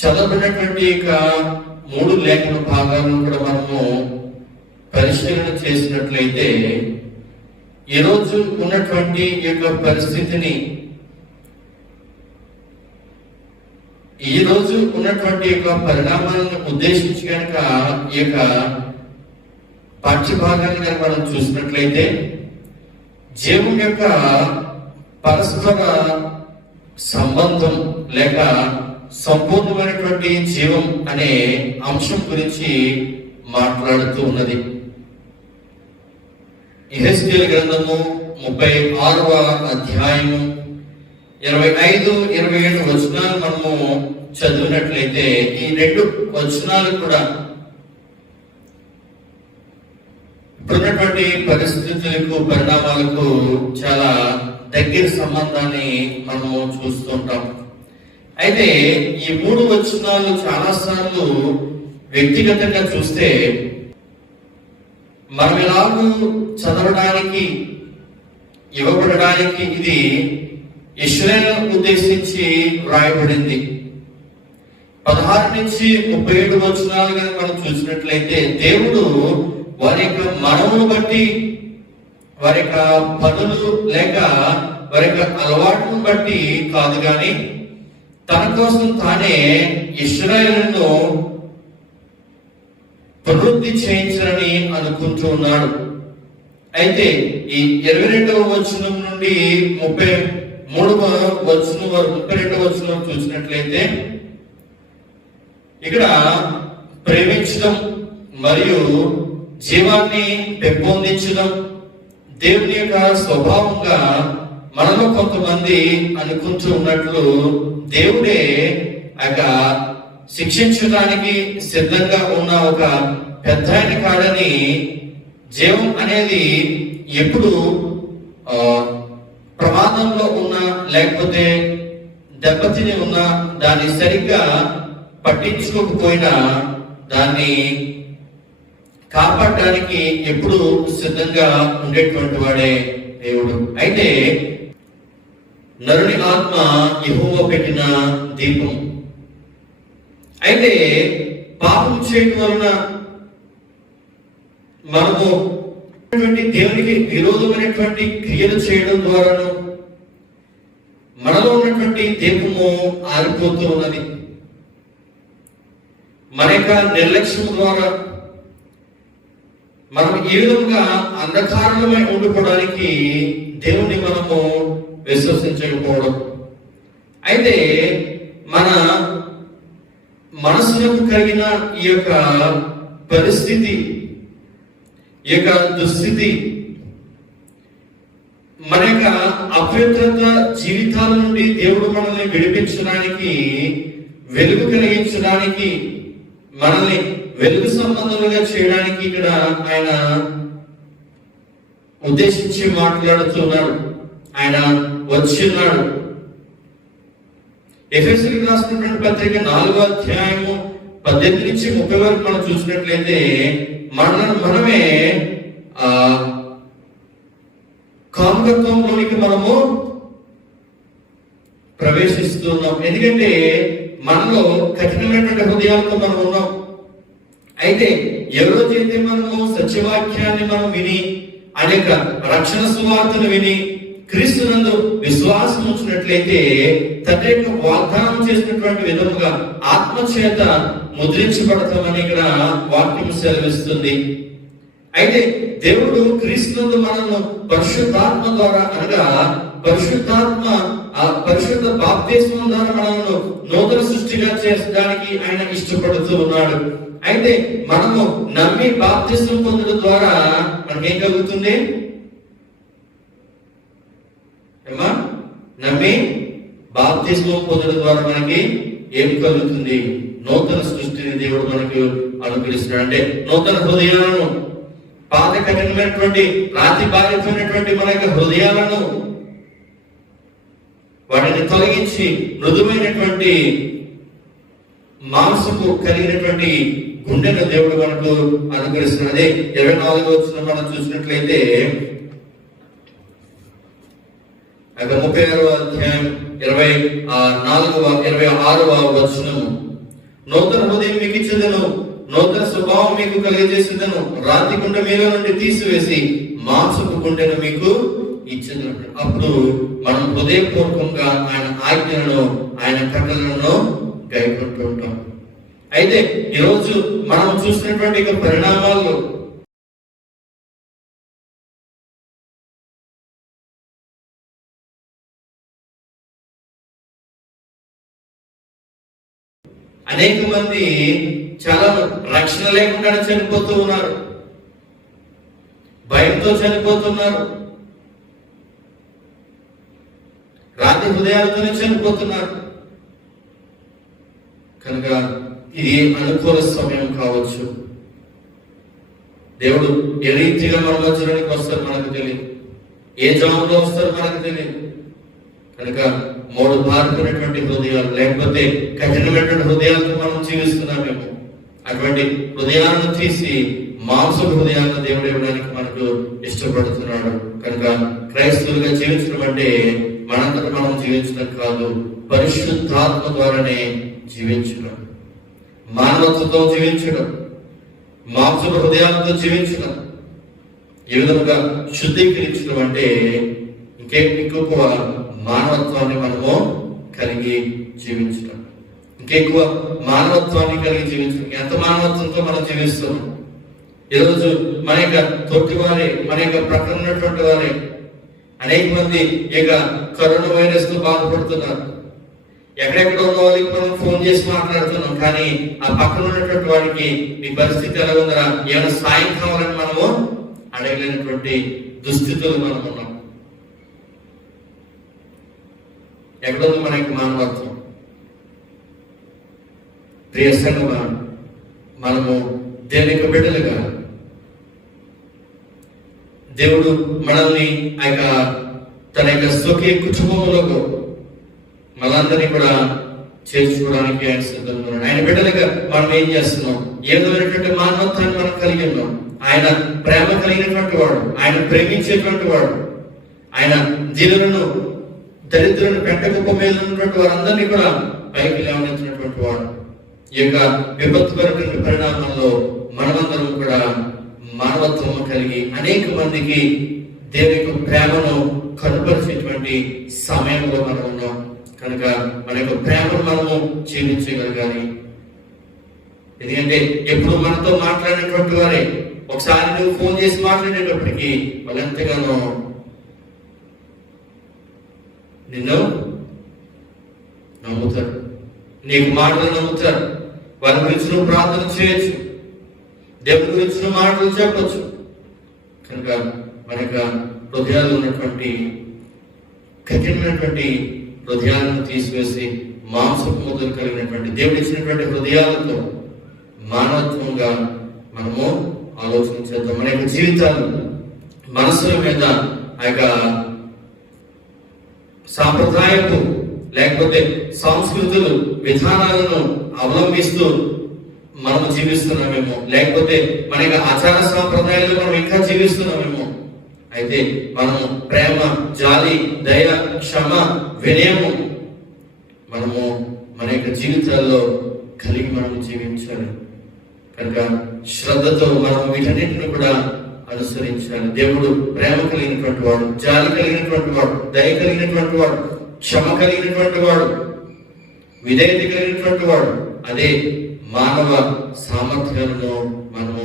చదవబడినటువంటి ఇక 3 లేఖన భాగాలను కూడా మనము పరిశీలన చేసినట్లయితే ఈరోజు ఉన్నటువంటి ఈ యొక్క పరిస్థితిని, ఈ రోజు ఉన్నటువంటి యొక్క పరిణామాలను ఉద్దేశించి కనుక ఈ యొక్క పాఠ్యభాగాన్ని కనుక మనం చూసినట్లయితే జీవం యొక్క పరస్పర సంబంధం లేక సంపూర్ణమైనటువంటి జీవం అనే అంశం గురించి మాట్లాడుతూ ఉన్నది. యెహెజ్కేలు గ్రంథము 36వ అధ్యాయము 25-27 వచనాలు మనము చదివినట్లయితే ఈ 2 వచనాలు కూడా ఇప్పుడున్నటువంటి పరిస్థితులకు, పరిణామాలకు చాలా దగ్గర సంబంధాన్ని మనము చూస్తుంటాం. అయితే ఈ 3 వచనాలు చాలాసార్లు వ్యక్తిగతంగా చూస్తే మనం ఎలాగూ చదవడానికి, ఇవ్వబడడానికి ఇది ఇశ్రాయేలును ఉద్దేశించి వ్రాయబడింది. 16-37 వచనాలు కనుక మనం చూసినట్లయితే దేవుడు వారి యొక్క మనమును బట్టి, వారి యొక్క పనులు లేక వారి యొక్క అలవాటును బట్టి కాదు కానీ తన కోసం తానే ఇశ్రాయేలును ప్రవృత్తి చేయించాలని అనుకుంటూ ఉన్నాడు. అయితే ఈ 22వ వచనం నుండి 33వ వచనం వరకు 32వ వచనం చూసినట్లయితే ఇక్కడ ప్రేమించడం మరియు జీవాన్ని పెంపొందించడం దేవుని యొక్క స్వభావంగా మనలో కొంతమంది అనుకుంటూ ఉన్నట్లు దేవుడే శిక్షించడానికి సిద్ధంగా ఉన్న ఒక పెద్ద ఆయన కాడని, జీవం అనేది ఎప్పుడు ప్రమాదంలో ఉన్నా లేకపోతే దెబ్బతిని ఉన్నా దాన్ని సరిగ్గా పట్టించుకోకపోయినా దాన్ని కాపాడడానికి ఎప్పుడు సిద్ధంగా ఉండేటువంటి వాడే దేవుడు. అయితే నరుని ఆత్మ యెహోవా పెట్టిన దీపం. అయితే పాపం చేయడం వలన మనము దేవునికి విరోధమైనటువంటి క్రియలు చేయడం ద్వారాను మనలో ఉన్నటువంటి దీపము ఆరిపోతూ ఉన్నది. మన యొక్క నిర్లక్ష్యం ద్వారా మనం ఈ విధంగా అంధకారంలో ఉండిపోవడానికి దేవుని మనము విశ్వసించకపోవడం. అయితే మన మనసులకు కలిగిన ఈ యొక్క పరిస్థితి, ఈ యొక్క దుస్థితి మన యొక్క అపవిత్రత జీవితాల నుండి దేవుడు మనల్ని విడిపించడానికి, వెలుగు కలిగించడానికి, మనల్ని వెలుగు సంబంధంగా చేయడానికి ఇక్కడ ఆయన ఉద్దేశించి మాట్లాడుతున్నాడు. ఆయన వచ్చిన్నాడు. ఎఫెసీయులకు రాసినటువంటి పత్రిక 4వ అధ్యాయము 18-30 వరకు మనం చూసినట్లయితే మనమే కాముకత్వంలోనికి మనము ప్రవేశిస్తున్నాం. ఎందుకంటే మనలో కఠినమైనటువంటి హృదయాలతో మనం ఉన్నాం. అయితే ఎవరైతే మనము సత్యవాక్యాన్ని మనం విని, అనేక రక్షణ సువార్తను విని క్రీస్తునందు విశ్వాసం ఉంచినట్లయితే తండ్రి యొక్క వాగ్దానం చేసినటువంటి విధముగా ఆత్మచేత ముద్రించబడతామని ఇక్కడ వాక్యం సెలవిస్తుంది. అయితే దేవుడు క్రీస్తునందు మనల్ని పరిశుద్ధాత్మ ద్వారా, అనగా పరిశుద్ధ బాప్తిస్మం ద్వారా మనల్ని నూతన సృష్టిగా చేసడానికి ఆయన ఇష్టపడుతూ ఉన్నాడు. అయితే మనము నమ్మి బాప్తిస్మం పొందడం ద్వారా మనకేం కలుగుతుంది? నమ్మి బాప్తిస్మం పొందడం ద్వారా మనకి ఏం కలుగుతుంది? నూతన సృష్టిని దేవుడు మనకు అనుగ్రహిస్తున్నాడు. అంటే నూతన హృదయాలను, పాత కఠినమైనటువంటి రాతి బాధితమైనటువంటి మన యొక్క హృదయాలను వాటిని తొలగించి మృదువైనటువంటి మాంసము కలిగినటువంటి గుండెను దేవుడు మనకు అనుగ్రహిస్తున్నది. 24వ వచనం మనం చూసినట్లయితే 36వ అధ్యాయం 26వ వచనము, నూతన హృదయం మీకు ఇచ్చేదను, నూతన స్వభావం మీకు కలిగజేసేదను, రాతి గుండె మీలో నుండి తీసివేసి మాంసపు గుండెను మీకు ఇచ్చేదను. అప్పుడు మనం హృదయపూర్వకంగా ఆయన ఆజ్ఞలను, ఆయన కట్టలను గైకొంటూ ఉంటాం. అయితే ఈరోజు మనం చూసినటువంటి పరిణామాలు అనేక మంది చాలా రక్షణ లేకుండా చనిపోతూ ఉన్నారు, భయంతో చనిపోతున్నారు, రాతి హృదయాలతోనే చనిపోతున్నారు. కనుక ఇది అనుకూల సమయం కావచ్చు. దేవుడు ఏ రీతిగా మన మధ్యలోనికి వస్తారు మనకు తెలియదు, ఏ జాములో వస్తారు మనకు తెలియదు. కనుక మూడు పారుకున్నటువంటి హృదయాలు, లేకపోతే కఠినమైనటువంటి హృదయాలతో మనం జీవిస్తున్నామేమో, అటువంటి హృదయాలను తీసి మాంస హృదయాలను దేవుడు ఇవ్వడానికి మనకు ఇష్టపడుతున్నాడు. కనుక క్రైస్తవులుగా జీవించడం అంటే మనంతటా మనం జీవించడం కాదు, పరిశుద్ధాత్మ ద్వారానే జీవించడం, మానవత్వంతో జీవించడం, మాంస హృదయాలతో జీవించడం. ఈ విధంగా శుద్ధీకరించడం అంటే ఇంకొక మానవత్వాన్ని మనము కలిగి జీవించడం, ఇంకెక్కువ మానవత్వాన్ని కలిగి జీవించడం. ఎంత మానవత్వంతో మనం జీవిస్తున్నాం. ఈరోజు మన యొక్క తోటి వారే, మన యొక్క ప్రక్కన ఉన్నటువంటి వారే అనేక మంది ఇక కరోనా వైరస్ తో బాధపడుతున్నారు. ఎక్కడెక్కడ ఉన్న వాళ్ళకి మనం ఫోన్ చేసి మాట్లాడుతున్నాం, కానీ ఆ పక్కన ఉన్నటువంటి వాడికి మీ పరిస్థితి ఎలా ఉందరా, ఏమైనా సాయం కావాలని మనము అడగలేనటువంటి దుస్థితులు మనం ఉన్నాం. ఎక్కడుంది మన యొక్క మానవత్వం? ప్రియ సంగమా, మనము దేవుని యొక్క బిడ్డలుగా దేవుడు మనల్ని తన యొక్క స్వకీయ కుటుంబంలో మనందరినీ కూడా చేర్చుకోవడానికి ఆయన సిద్ధంగా ఉన్నాడు. ఆయన బిడ్డలుగా మనం ఏం చేస్తున్నాం? ఏ విధమైనటువంటి మానవత్వాన్ని మనం కలిగి ఉన్నాం. ఆయన ప్రేమ కలిగినటువంటి వాడు, ఆయన ప్రేమించేటువంటి వాడు, ఆయన దీనులను దరిద్రులను పెంట కుప్ప మీద ఉన్నటువంటి వారందరినీ కూడా పైకి లేవనెత్తినటువంటి వాడు. ఈ యొక్క విపత్తుకరమైన పరిణామాల్లో మనమందరం కూడా మానవత్వం కలిగి అనేక మందికి దేవుని యొక్క ప్రేమను కనుపరిచేటువంటి సమయంలో మనం ఉన్నాం. కనుక మన యొక్క ప్రేమను మనము జీవించగలగాలి. ఎందుకంటే ఎప్పుడు మనతో మాట్లాడినటువంటి వారే ఒకసారి నువ్వు ఫోన్ చేసి మాట్లాడేటప్పటికీ వాళ్ళు ఎంతగానో నిన్ను నమ్ముతారు, నీకు మాటలు నమ్ముతారు. వారి గురించి నువ్వు ప్రార్థన చేయొచ్చు, దేవుని గురించి నువ్వు మాటలు చెప్పచ్చు. కనుక మన యొక్క హృదయాలు ఉన్నటువంటి కఠినమైనటువంటి హృదయాలను తీసివేసి మాంసపు ముద్దలు కలిగినటువంటి దేవుడు ఇచ్చినటువంటి హృదయాలతో మానవత్వంగా మనము ఆలోచన చేద్దాం. మన యొక్క జీవితాలు మనసుల మీద ఆ యొక్క సాంప్రదాయపు లేకపోతే సంస్కృతులు విధానాలను అవలంబిస్తూ మనము జీవిస్తున్నామేమో, లేకపోతే మన యొక్క ఆచార సాంప్రదాయాలు మనం ఇంకా జీవిస్తున్నామేమో. అయితే మనము ప్రేమ, జాలి, దయ, క్షమ, వినయము మనము మన యొక్క జీవితాల్లో కలిగి మనం జీవించాలి. కనుక శ్రద్ధతో మనం వీటన్నిటిని కూడా అనుసరించాలి. దేవుడు ప్రేమ కలిగినటువంటి వాడు, జాలి కలిగినటువంటి వాడు, దయ కలిగినటువంటి వాడు, క్షమ కలిగినటువంటి వాడు, విధేయత కలిగినటువంటి వాడు. అదే మానవ సామర్థ్యాలను మనము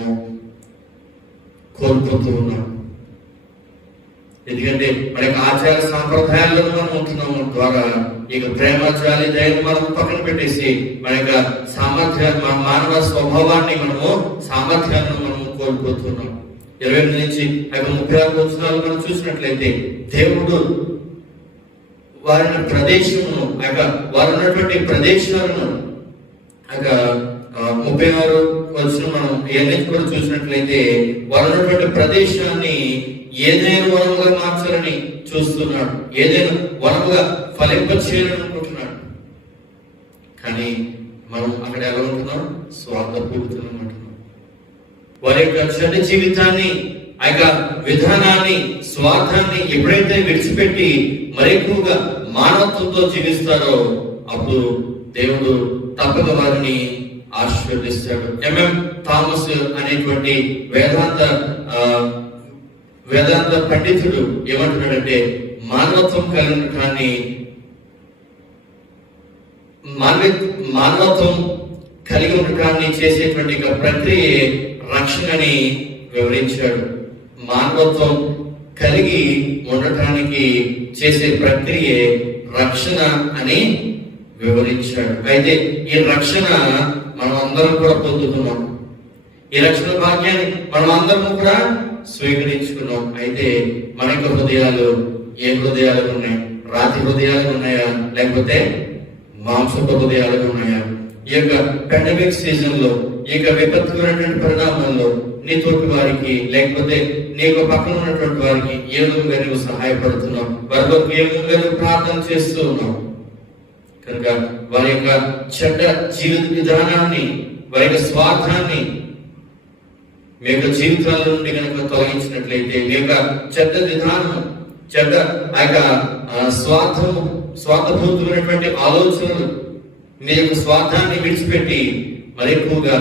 కోల్పోతూ ఉన్నాం. ఎందుకంటే మన యొక్క ఆచార సాంప్రదాయాలను మనం ఉంటున్నాము ద్వారా ఇక ప్రేమ, జాలి, దయను మనం పక్కన పెట్టేసి మన యొక్క సామర్థ్యాన్ని, మన మానవ స్వభావాన్ని సామర్థ్యాలను మనము కోల్పోతున్నాం. 28 నుంచి 36 వచనాలు మనం చూసినట్లయితే దేవుడు వారి ప్రదేశమును వారు ఉన్నటువంటి ప్రదేశాలను 36 వచనం మనం ఇవన్నీ కూడా చూసినట్లయితే వారు ఉన్నటువంటి ప్రదేశాన్ని ఏదైనా వనముగా మార్చాలని చూస్తున్నాడు. ఏదైనా వనముగా ఫలింప చేయాలనుకుంటున్నాడు. కానీ మనం అక్కడ ఎలా ఉంటున్నాం? స్వార్థపూరితులు అంటున్నాం. వారి యొక్క చెడ్డ జీవితాన్ని, ఆ యొక్క విధానాన్ని, స్వార్థాన్ని ఎప్పుడైతే విడిచిపెట్టి మరెక్కువగా మానవత్వంతో జీవిస్తారో అప్పుడు దేవుడు తప్పక వారిని ఆశీర్వదిస్తాడు. ఎంఎం థామస్ అనేటువంటి వేదాంత పండితుడు ఏమంటున్నాడంటే, మానవత్వం కలిగి ఉండటాన్ని చేసేటువంటి ప్రక్రియ రక్షణని వివరించాడు. మానవత్వం కలిగి ఉండటానికి చేసే ప్రక్రియ రక్షణ అని వివరించాడు. అయితే ఈ రక్షణ మనం అందరం కూడా పొందుతున్నాం. ఈ రక్షణ భాగ్యాన్ని మనం అందరం కూడా స్వీకరించుకున్నాం. అయితే మన యొక్క హృదయాలు ఏ హృదయాలు ఉన్నాయి? రాతి హృదయాలు ఉన్నాయా, లేకపోతే మాంసపు హృదయాలు ఉన్నాయా? ఈ యొక్క పాండమిక్ సీజన్ లో, ఈ యొక్క విపత్తుకరమైన పరిణామంలో నీ తోటి వారికి, లేకపోతే నీకు పక్కన ఉన్నటువంటి వారికి ఏ విధంగా నువ్వు సహాయపడుతున్నావు? వారితో ఏ విధంగా నువ్వు ప్రార్థన చేస్తూ ఉన్నావు? కనుక వారి యొక్క చెడ్డ జీవిత విధానాన్ని, వారి యొక్క స్వార్థాన్ని మీ యొక్క జీవితాల నుండి కనుక తొలగించినట్లయితే, మీ యొక్క చెడ్డ విధానం, చెడ్డ ఆ యొక్క స్వార్థభూతమైనటువంటి ఆలోచనలు, మీ యొక్క స్వార్థాన్ని విడిచిపెట్టి మరి ఎక్కువగా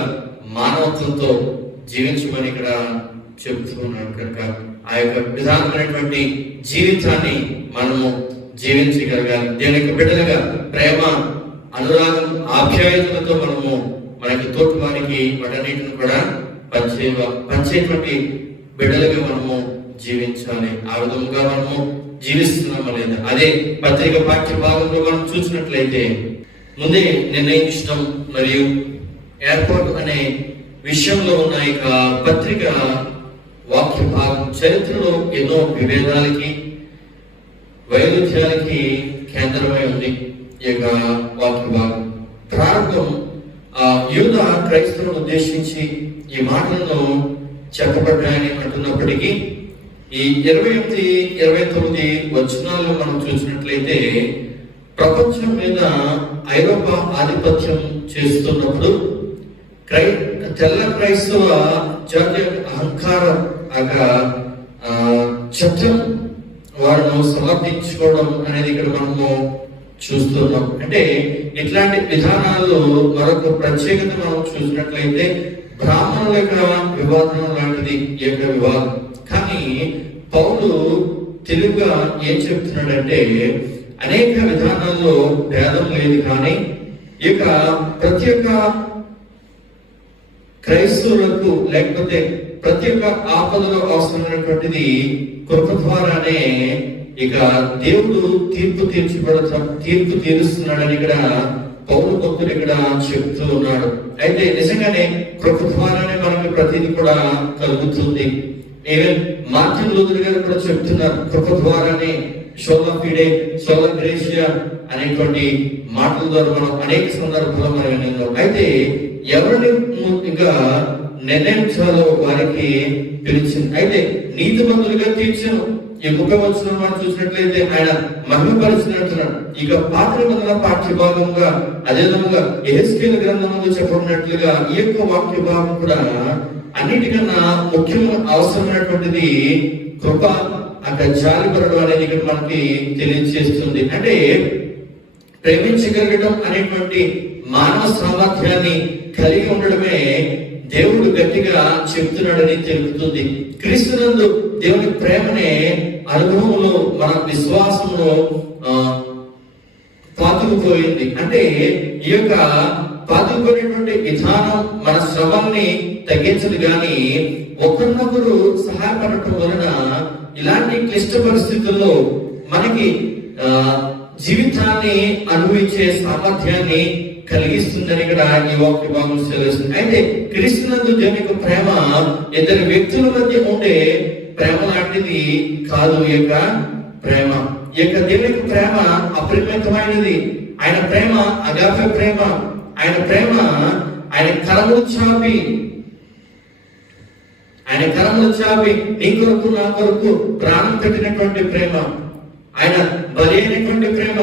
మానవత్వంతో జీవించమని ఇక్కడ చెబుతూ ఉన్నాడు. కనుక ఆ యొక్క విధానమైనటువంటి జీవితాన్ని మనము జీవించగలగాలి. దేవుని యొక్క బిడ్డలుగా ప్రేమ, అనురాగం, ఆప్యాయతలతో మనము మన యొక్క తోటి వారికి వాటన్నిటిని కూడా పంచేటువంటి బిడ్డలుగా మనము జీవించాలి. ఆ విధంగా మనము జీవిస్తున్నామా లేదా? అదే పత్రిక పాఠ్య భాగంలో మనం చూసినట్లయితే, ముందే నిర్ణయించడం మరియు ఏర్పాటు అనే విషయంలో ఉన్న యొక్క పత్రిక వాక్య భాగం చరిత్రలో ఎన్నో విభేదాలకి, వైరుధ్యాలకి కేంద్రమై ఉంది. ఈ యొక్క వాక్య భాగం ప్రారంభం యూద క్రైస్తవులను ఉద్దేశించి ఈ మాటలను చెప్పబడ్డాయని అంటున్నప్పటికీ, ఈ 28, 29 వచనాల్లో మనం చూసినట్లయితే, ప్రపంచం మీద ఐరోపా ఆధిపత్యం చేస్తున్నప్పుడు తెల్ల క్రైస్తవ జాతీయ అహంకారం చట్టం వారిను సమర్థించుకోవడం అనేది ఇక్కడ మనము చూస్తున్నాం. అంటే ఇట్లాంటి విధానాల్లో మరొక ప్రత్యేకత మనం చూసినట్లయితే, బ్రాహ్మణుల యొక్క వివాదం లాంటిది ఈ యొక్క వివాదం. కానీ పౌలు తెలుగుగా ఏం చెప్తున్నాడంటే, అనేక విధానాల్లో భేదం లేదు, కానీ ఇక ప్రతి ఒక్క క్రైస్తవులకు, లేకపోతే ప్రతి ఒక్క ఆపదలో అవసరమైనటువంటిది కృప ద్వారానే ఇక దేవుడు తీర్పు తీరుస్తున్నాడని ఇక్కడ పౌలు భక్తుడు ఇక్కడ చెప్తూ ఉన్నాడు. అయితే నిజంగానే కృప ద్వారానే మనకి ప్రతిదీ కూడా కలుగుతుంది. ఈవెన్ మార్టిన్ లూథర్ గారు కూడా చెప్తున్నారు, కృప ద్వారానే, సోలా ఫిడే, సోలా గ్రేషియా అనేటువంటి మాటల ద్వారా మనం అనేక సందర్భాల్లో మనం విన్నాం. అయితే ఎవరిని ఇంకా నిర్ణయించాలో వారికి పిలిచింది. అయితే నీతిమంతులుగా తీర్చను. ఈ 30 వచనం మనం చూసినట్లయితే ఆయన మహిమపరిచినట్టున్నాడు. ఇక పాత నిబంధన పాఠ్య భాగంగా, అదేవిధంగా యెహెజ్కేలు గ్రంథంలో చెప్పబడినట్లుగా ఈ యొక్క వాక్య భాగం కూడా అన్నిటికన్నా ముఖ్యంగా అవసరమైనటువంటిది కృప, అక్కడ జాలిపడడం అనేది ఇక్కడ మనకి తెలియజేస్తుంది. అంటే ప్రేమించగలగడం అనేటువంటి మానవ సామర్థ్యాన్ని కలిగి ఉండడమే దేవుడు గట్టిగా చెప్తున్నాడని తెలుపుతుంది. క్రీస్తునందు దేవుని ప్రేమనే అనుభవంలో, మన విశ్వాసంలో పాతుకుపోయింది. అంటే ఈ యొక్క పాతుకుపోయినటువంటి విధానం మన శ్రమాన్ని తగ్గించదు, కానీ ఒకరినొకరు సహాయపడటం వలన ఇలాంటి క్లిష్ట పరిస్థితుల్లో మనకి జీవితాన్ని అనుభవించే సామర్థ్యాన్ని కలిగిస్తుందని ఇక్కడ ఈ వాక్య భాగం తెలుస్తుంది. అయితే క్రీస్తునందు దేవుని యొక్క ప్రేమ ఇద్దరు వ్యక్తుల మధ్య ఉండే ప్రేమ లాంటిది కాదు. ఈ యొక్క ప్రేమ, ఈ యొక్క దేవుని యొక్క ప్రేమ అపరిమితమైనది. ఆయన ప్రేమ అగాపే ప్రేమ. ఆయన ప్రేమ ఆయన కరములు చాపి నీ కొరకు నా కొరకు ప్రాణం పెట్టినటువంటి ప్రేమ, ఆయన బలి అయినటువంటి ప్రేమ,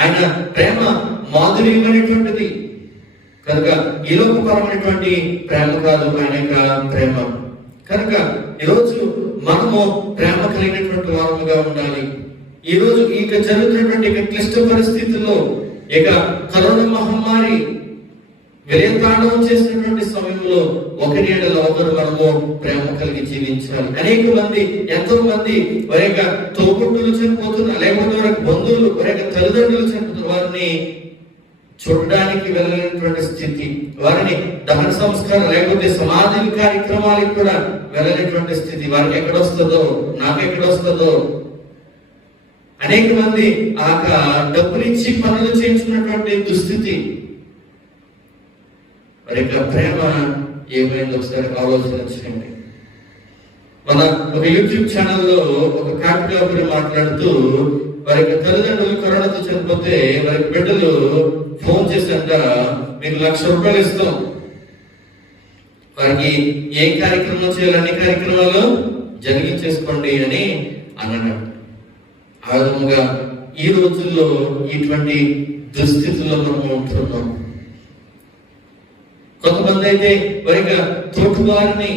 ఆయన ప్రేమ మాధుర్యమైనటువంటిది కనుక ఈ లోకపరమైనటువంటి ప్రేమ కాదు ఆయన యొక్క ప్రేమ. కనుక ఈరోజు మనము ప్రేమ కలిగినటువంటి వారముగా ఉండాలి. ఈ రోజు ఇక జరుగుతున్నటువంటి క్లిష్ట పరిస్థితుల్లో ఇక కరోనా మహమ్మారి విలయతాండవం చేసినటువంటి సమయంలో ఒకరి ఏడల ఒకరు మనము ప్రేమ కలిగి జీవించాలి. అనేక మంది, ఎంతో మంది వారి యొక్క తోబుట్టులు చనిపోతున్నారు, లేకపోతే వారి యొక్క బంధువులు, వారి యొక్క తల్లిదండ్రులు చనిపోతున్నారు. వారిని చూడడానికి వెళ్ళలేనటువంటి స్థితి, వారిని దహన సంస్కారం లేకపోతే సమాధి కార్యక్రమాలకు కూడా వెళ్ళలేనటువంటి స్థితి. వారికి ఎక్కడొస్తుందో, నాకు ఎక్కడొస్తుందో. అనేక మంది ఆ డబ్బులిచ్చి పనులు చేయించుకున్నటువంటి దుస్థితి. వారి యొక్క ప్రేమ ఏమైంది ఒకసారి ఆలోచన చేయండి. మన ఒక యూట్యూబ్ ఛానల్లో ఒక కాకిలాపురి మాట్లాడుతూ వారి యొక్క తల్లిదండ్రులు కరోనాతో చనిపోతే వారి బిడ్డలు ఫోన్ చేశాక మీకు ₹1,00,000 ఇస్తాం, వారికి ఏ కార్యక్రమం చేయాలి అన్ని కార్యక్రమాలు జరిగించేసుకోండి అని అన్నాడు. ఆ విధంగా ఈ రోజుల్లో ఇటువంటి దుస్థితుల్లో మనం ఉంటున్నాం. కొంతమంది అయితే వారి తోటి వారిని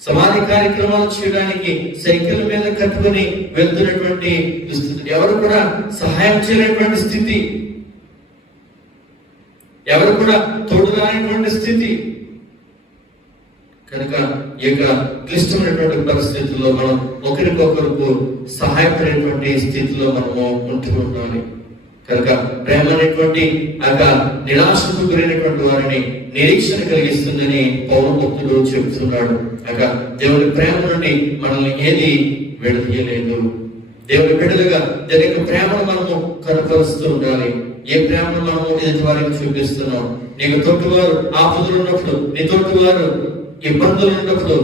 సమాధి కార్యక్రమాలు చేయడానికి సైకిల్ మీద కట్టుకుని వెళ్తున్నటువంటి దుస్థితి. ఎవరు కూడా సహాయం చేయనటువంటి స్థితి, ఎవరు కూడా తోడురానటువంటి స్థితి. కనుక ఈ యొక్క క్లిష్టమైనటువంటి పరిస్థితుల్లో మనం ఒకరికొకరికి సహాయపడేటువంటి స్థితిలో మనము ఉంటూ ఉండాలి. కనుక ప్రేమ అనేటువంటి నిరాశకు గురైనటువంటి వారిని నిరీక్షణ కలిగిస్తుందని పౌలు భక్తుడు చెబుతున్నాడు. దేవుని ప్రేమ నుండి మనల్ని ఏది విడదీయలేదు. దేవుని బిడ్డలుగా దాని యొక్క ప్రేమను మనము కనపరుస్తూ ఉండాలి. ఏ ప్రేమను మనము ఎదుటి వారికి చూపిస్తున్నాం. నీకు తోటివారు ఆపదలు ఉన్నప్పుడు, నీ తోటివారు ఇబ్బందులు ఉన్నప్పుడు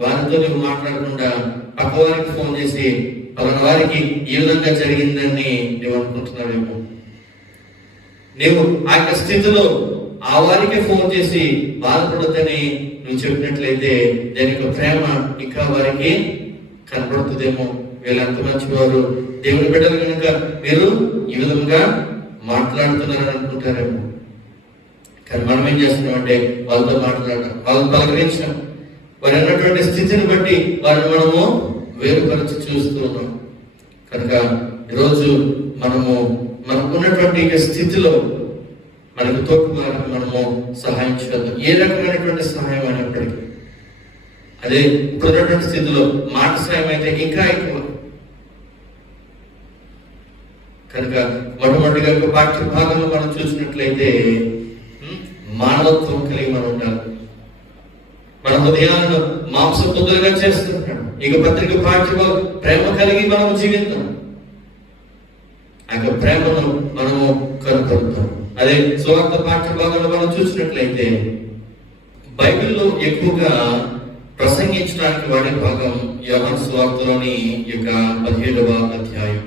వారితో నువ్వు మాట్లాడకుండా పక్క వారికి ఫోన్ చేసి పలానా వారికి ఈ విధంగా జరిగిందని నువ్వు అనుకుంటున్నావేమో. నీవు ఆ యొక్క స్థితిలో ఆ వారికి ఫోన్ చేసి బాధపడద్దని నువ్వు చెప్పినట్లయితే దాని యొక్క ప్రేమ ఇంకా వారికి కనపడుతుందేమో. వీళ్ళంత మంచివారు, దేవుని బిడ్డలు కనుక మీరు ఈ విధంగా మాట్లాడుతున్నారని అనుకుంటారేమో. కానీ మనం ఏం చేస్తున్నాం అంటే వాళ్ళతో మాట్లాడటం, వాళ్ళని పలకరించడం, వారు అన్నటువంటి స్థితిని బట్టి వారిని మనము వేరుపరిచి చూస్తూ ఉన్నాం. కనుక ఈరోజు మనకు ఉన్నటువంటి స్థితిలో మనకు తోటి వారికి మనము సహాయం చేద్దాం. ఏ రకమైనటువంటి సహాయం అయినప్పటికీ, అదే ఇప్పుడున్నటువంటి స్థితిలో మాట సాయం అయితే ఇంకా ఎక్కువ. కనుక మొట్టమొదటిగా పాఠ్య భాగంలో మనం చూసినట్లయితే మానవత్వం కలిగి మనం ఉండాలి. మన హృదయాలను మాంసపుత్రులుగా చేస్తున్నాడు. ఇక పత్రిక పాఠ్య ప్రేమ కలిగి మనం జీవిద్దాం. ఆ ప్రేమను మనము కనుగొంటాం. అదే సువార్త పాఠ్య భాగంలో మనం చూసినట్లయితే బైబిల్లో ఎక్కువగా ప్రసంగించడానికి వాడే భాగం యోహాను సువార్తలోని యొక్క 17వ అధ్యాయం.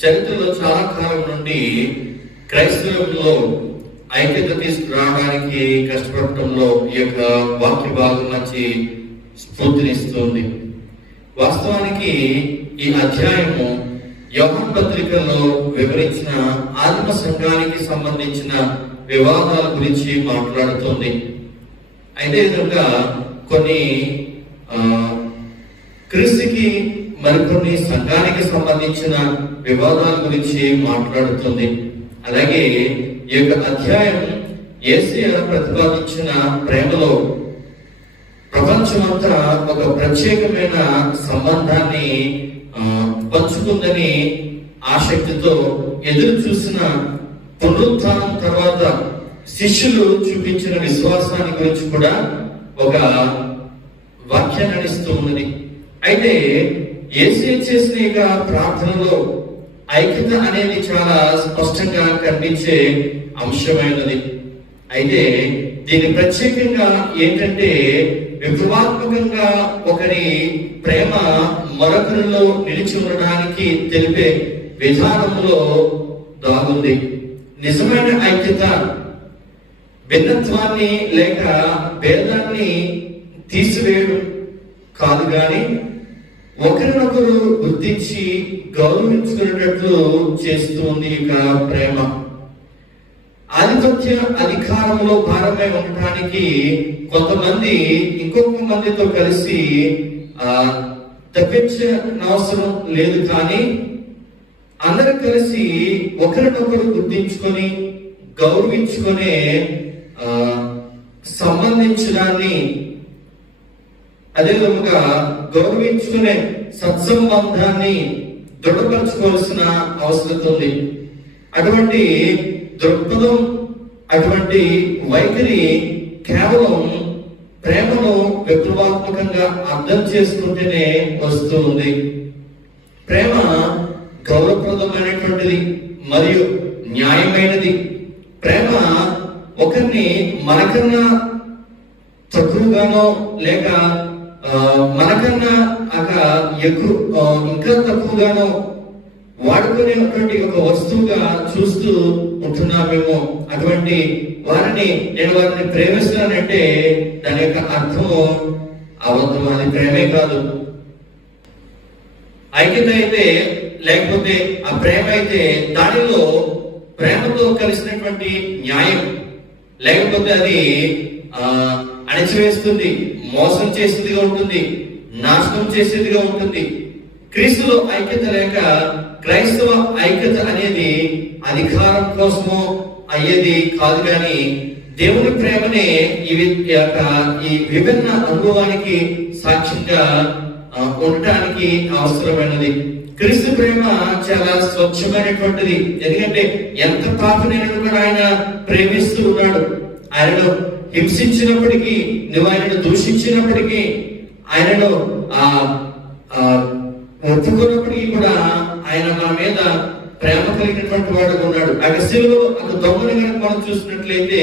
చరిత్రలో చాలా కాలం నుండి క్రైస్తవంలో ఐక్యత తీసుకురావడానికి కష్టపడటంలో ఈ యొక్క వాక్య భాగం మంచి స్ఫూర్తినిస్తుంది. వాస్తవానికి ఈ అధ్యాయము యోహాను పత్రికలో వివరించిన ఆత్మ సంఘానికి సంబంధించిన వివాదాల గురించి మాట్లాడుతుంది. అయితే కనుక కొన్ని క్రీస్తుకి మరికొన్ని సంఘానికి సంబంధించిన వివాదాల గురించి మాట్లాడుతుంది. అలాగే ఈ యొక్క అధ్యాయం యేసయ్య ప్రతిపాదించిన ప్రేమలో ప్రపంచమంతా ఒక ప్రత్యేకమైన సంబంధాన్ని పంచుకుందని ఆసక్తితో ఎదురు చూసిన పునరుత్థానం తర్వాత శిష్యులు చూపించిన విశ్వాసాన్ని గురించి కూడా ఒక వాక్యాన్ని ఇస్తూ ఉన్నది. అయితే యేసయ్య చేసిన ప్రార్థనలో ఐక్యత అనేది చాలా స్పష్టంగా కనిపించే అంశమైనది. అయితే దీని ప్రత్యేకంగా ఏంటంటే విప్లవాత్మకంగా ఒకరి ప్రేమ మరొకరిలో నిలిచి ఉండడానికి తెలిపే విధానంలో దాగుంది. నిజమైన ఐక్యత భిన్నత్వాన్ని లేక భేదాన్ని తీసివేయడం కాదు, కానీ ఒకరినొకరు గుర్తించి గౌరవించుకునేటట్లు చేస్తుంది ఇక ప్రేమ. ఆధిపత్య అధికారంలో భారమై ఉండటానికి కొంతమంది ఇంకొక మందితో కలిసి తప్పించిన అవసరం లేదు, కానీ అందరూ కలిసి ఒకరినొకరు గుర్తించుకొని గౌరవించుకునే సంబంధించడాన్ని, అదే విధముగా గౌరవించుకునే సత్సంబంధాన్ని దృఢపరచుకోవాల్సిన అవసరం ఉంది. అటువంటి దృక్పథం, అటువంటి వైఖరి కేవలం ప్రేమను విప్లవాత్మకంగా అర్థం చేసుకుంటేనే వస్తూ ఉంది. ప్రేమ గౌరవప్రదమైనటువంటిది మరియు న్యాయమైనది. ప్రేమ ఒకరిని మనకన్నా తక్కువగానో లేక మనకన్నా ఇంకా తక్కువగానో వాడుకునేటువంటి ఒక వస్తువుగా చూస్తూ ఉంటున్నామేమో. అటువంటి వారిని నేను వారిని ప్రేమిస్తున్నానంటే దాని యొక్క అర్థము అబద్ధం, అది ప్రేమే కాదు. ఐక్యత అయితే లేకపోతే ఆ ప్రేమ అయితే దానిలో ప్రేమతో కలిసినటువంటి న్యాయం, లేకపోతే అది అణిచివేస్తుంది, మోసం చేసేదిగా ఉంటుంది, నాశనం చేసేదిగా ఉంటుంది. క్రీస్తులో ఐక్యత లేక క్రైస్తవ ఐక్యత అనేది అధికారం కోసమో అయ్యేది కాదు, కానీ దేవుని ప్రేమనే ఈ విభిన్న అనుభవానికి సాక్ష్యంగా ఉండటానికి అవసరమైనది. క్రీస్తు ప్రేమ చాలా స్వచ్ఛమైనటువంటిది. ఎందుకంటే ఎంత పాపనైనా కూడా ఆయన ప్రేమిస్తూ ఉన్నాడు. ఆయనను హింసించినప్పటికీ, నువ్వు ఆయనను దూషించినప్పటికీ, ఆయనను ఒప్పుకున్నప్పటికీ కూడా ఆయన మన మీద ప్రేమ కలిగినటువంటి వాడు ఉన్నాడు. ఆ శిలువలో ఒక దొంగని కనుక మనం చూసినట్లయితే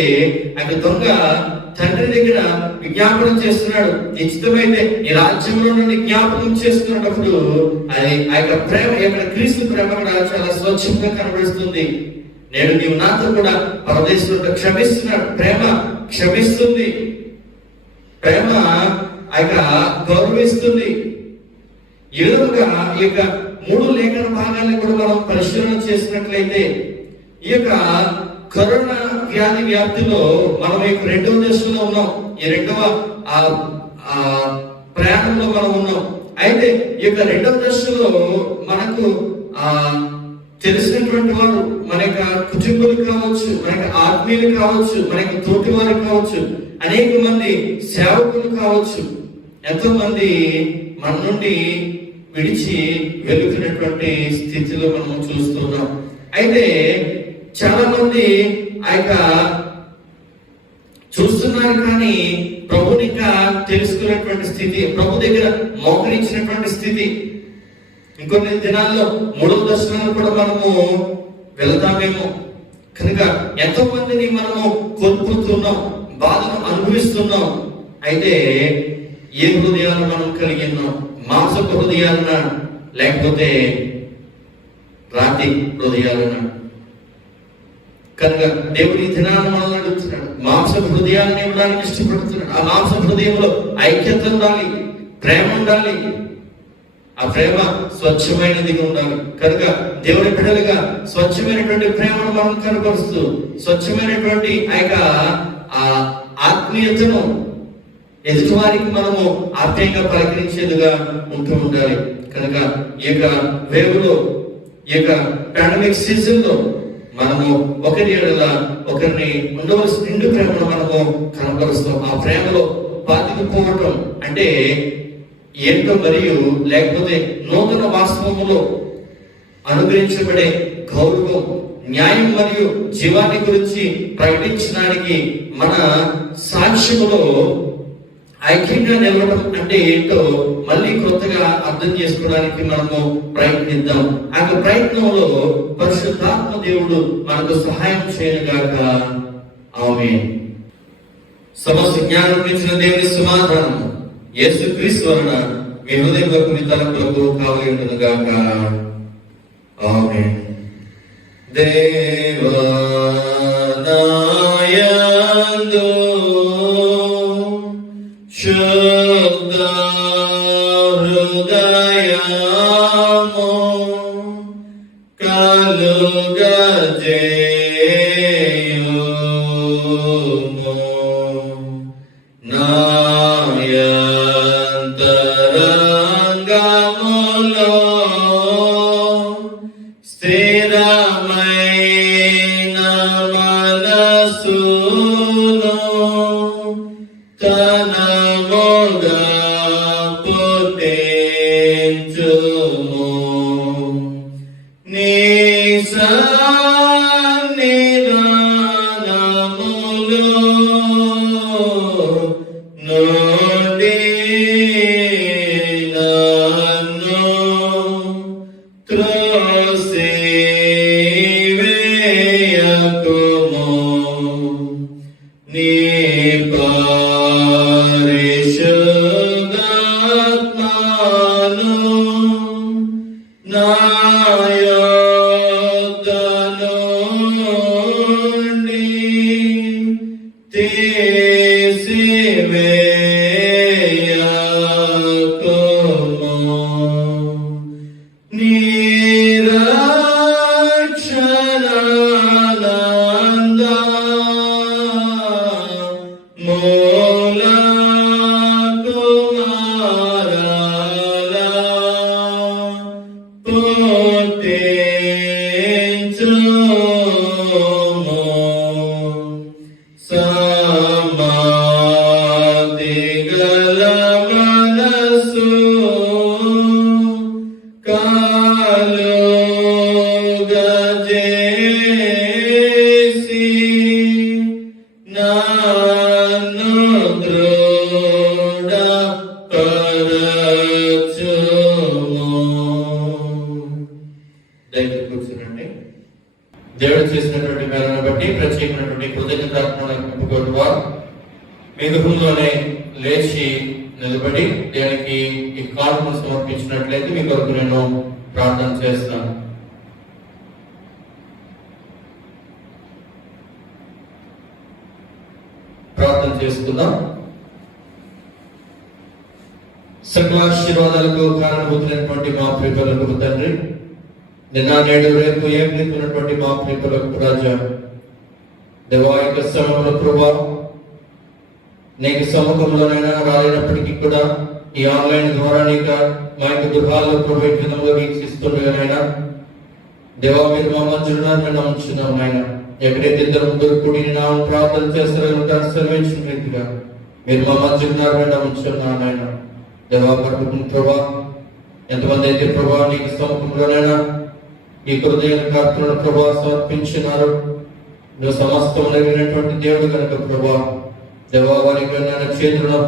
ఆ దొంగ తండ్రి దగ్గర విజ్ఞాపనం చేస్తున్నాడు, నిశ్చితమైతే ఈ రాజ్యంలో నుండి జ్ఞాపకం చేసుకున్నప్పుడు అది ఆ యొక్క ప్రేమ, ఇక్కడ క్రీస్తు ప్రేమ కూడా చాలా స్వచ్ఛంగా కనబడుతుంది. నేను నీవు నాతో కూడా పరదేశంలో క్షమిస్తున్నాడు. ప్రేమ క్షమిస్తుంది, ప్రేమ ఆ యొక్క గౌరవిస్తుంది. ఈ విధంగా ఈ యొక్క 3 లేఖన భాగాలను కూడా మనం పరిశీలన చేసినట్లయితే ఈ యొక్క కరోనా వ్యాధి వ్యాప్తిలో మనం ఈ 2వ దశలో ఉన్నాం. ఈ 2వ ప్రయాణంలో మనం ఉన్నాం. అయితే ఈ యొక్క 2వ దశలో మనకు తెలిసినటువంటి వారు, మన యొక్క కుటుంబాలు కావచ్చు, మన యొక్క ఆత్మీయులు కావచ్చు, మన యొక్క తోటి వారు కావచ్చు, అనేక మంది సేవకులు కావచ్చు, ఎంతో మంది మన నుండి విడిచి వెళుతున్నటువంటి స్థితిలో మనం చూస్తున్నాం. అయితే చాలా మంది ఆ యొక్క చూస్తున్నారు, కానీ ప్రభుని ఇంకా తెలుసుకున్నటువంటి స్థితి, ప్రభు దగ్గర మోకరించినటువంటి స్థితి. ఇంకొన్ని దినాల్లో 3వ దర్శనాలు కూడా మనము వెళ్తామేమో. కనుక ఎంతో మందిని మనము కోల్పోతున్నాం, బాధను అనుభవిస్తున్నాం. అయితే ఏ హృదయాలను మనం కలిగి ఉన్నాం? మాంసపు హృదయాలనా లేకపోతే రాతి హృదయాలనా? కనుక దేవుడి దినాన్ని మనల్ని అడుగుతున్నాడు, మాంసపు హృదయాన్ని ఇవ్వడానికి ఇష్టపడుతున్నాడు. ఆ మాంసపు హృదయంలో ఐక్యత ఉండాలి, ప్రేమ ఉండాలి. ఆ ప్రేమ స్వచ్ఛమైనదిగా ఉండాలి. కనుక దేవుని బిడ్డలుగా స్వచ్ఛమైనటువంటి ప్రేమను మనం కనపరుస్తూ, స్వచ్ఛమైనటువంటి ఆ యొక్క ఆత్మీయతను ఎదుటి వారికి మనము ఆప్యాయంగా పలకరించేదిగా ఉంటూ ఉండాలి. కనుక ఈ యొక్క వేవులో, ఈ యొక్క పాండమిక్ సీజన్ లో మనము ఒకరి ఎడల ఒకరిని ఉండవలసిన నిండు ప్రేమను మనము కనపరుస్తాం. ఆ ప్రేమలో పాతిపోవటం అంటే ఏంటో, మరియు లేకపోతే నూతన వాస్తవములో అనుగ్రహించబడే గౌరవం, న్యాయం మరియు జీవాన్ని గురించి ప్రకటించడానికి మన సాక్ష్యములో ఐక్యంగా నిలవడం అంటే ఏంటో మళ్ళీ కొత్తగా అర్థం చేసుకోవడానికి మనము ప్రయత్నిద్దాం. ఆ ప్రయత్నంలో పరిశుద్ధాత్మ దేవుడు మనకు సహాయం చేయనుగాక. ఆమేన్. సమస్త జ్ఞానం ఇచ్చిన దేవుని సమాధానం యేసుక్రీస్తు వలన మీ హృదయములకు మీ తలంపులకు కావలి ఉండునుగాక. ఆమేన్. దేవా నాయందు శుద్ధ హృదయ కలుగజేయుము. నాయంతరంగములో స్థిరమైన మనసును తనముగా పుట్టించుము. నీ సన్నిధానములో నుండి నన్ను త్రోసివేయకుము. నీ పరిశుద్ధాత్మను నా యొద్ద నుండి తీసివేయకుము. నీ కూర్చునండి. దేవుడు చేసినటువంటి మేలను బట్టి ప్రత్యేకమైనటువంటి కృతజ్ఞతాత్మక మీ గృహంలోనే లేచి నిలబడి దేవునికి ఈ కానుకను సమర్పించినట్లయితే మీ కొరకు నేను ప్రార్థన చేస్తాను. ప్రార్థన చేసుకుందాం. సకల ఆశీర్వాదాలకు కారణభూతులైనటువంటి మా ప్రియలకు తండ్రి, నిన్న నేడు రేపు ఏం లేకున్నటువంటి మా ప్రియలకు రాజా, దేవాయక సమయంలో ప్రభా నీకు సముఖంలోనైనా రాలేనప్పటికీ కూడా ఈ ఆన్లైన్ ద్వారా నీకు మా యొక్క గృహాల్లో ప్రభు విధంగా వీక్షిస్తుండగానైనా దేవా మీరు మా మధ్యలో ఉంచున్నాం ఆయన. ఎక్కడైతే ఇద్దరు ముగ్గురు కూడి నా ప్రార్థన చేస్తారో సెలవించిన రీతిగా మీరు మా మధ్యలో ఉంచున్నాం ఆయన. దేవా పట్టుకుని ప్రభా ఎంతమంది అయితే ప్రభా నీకు సముఖంలోనైనా ఈ హృదయ ప్రార్థనలు ప్రభా సమర్పించినారు. నువ్వు సమస్తం వినటువంటి దేవుడు కనుక ప్రభా దేవా వారికి చేతులను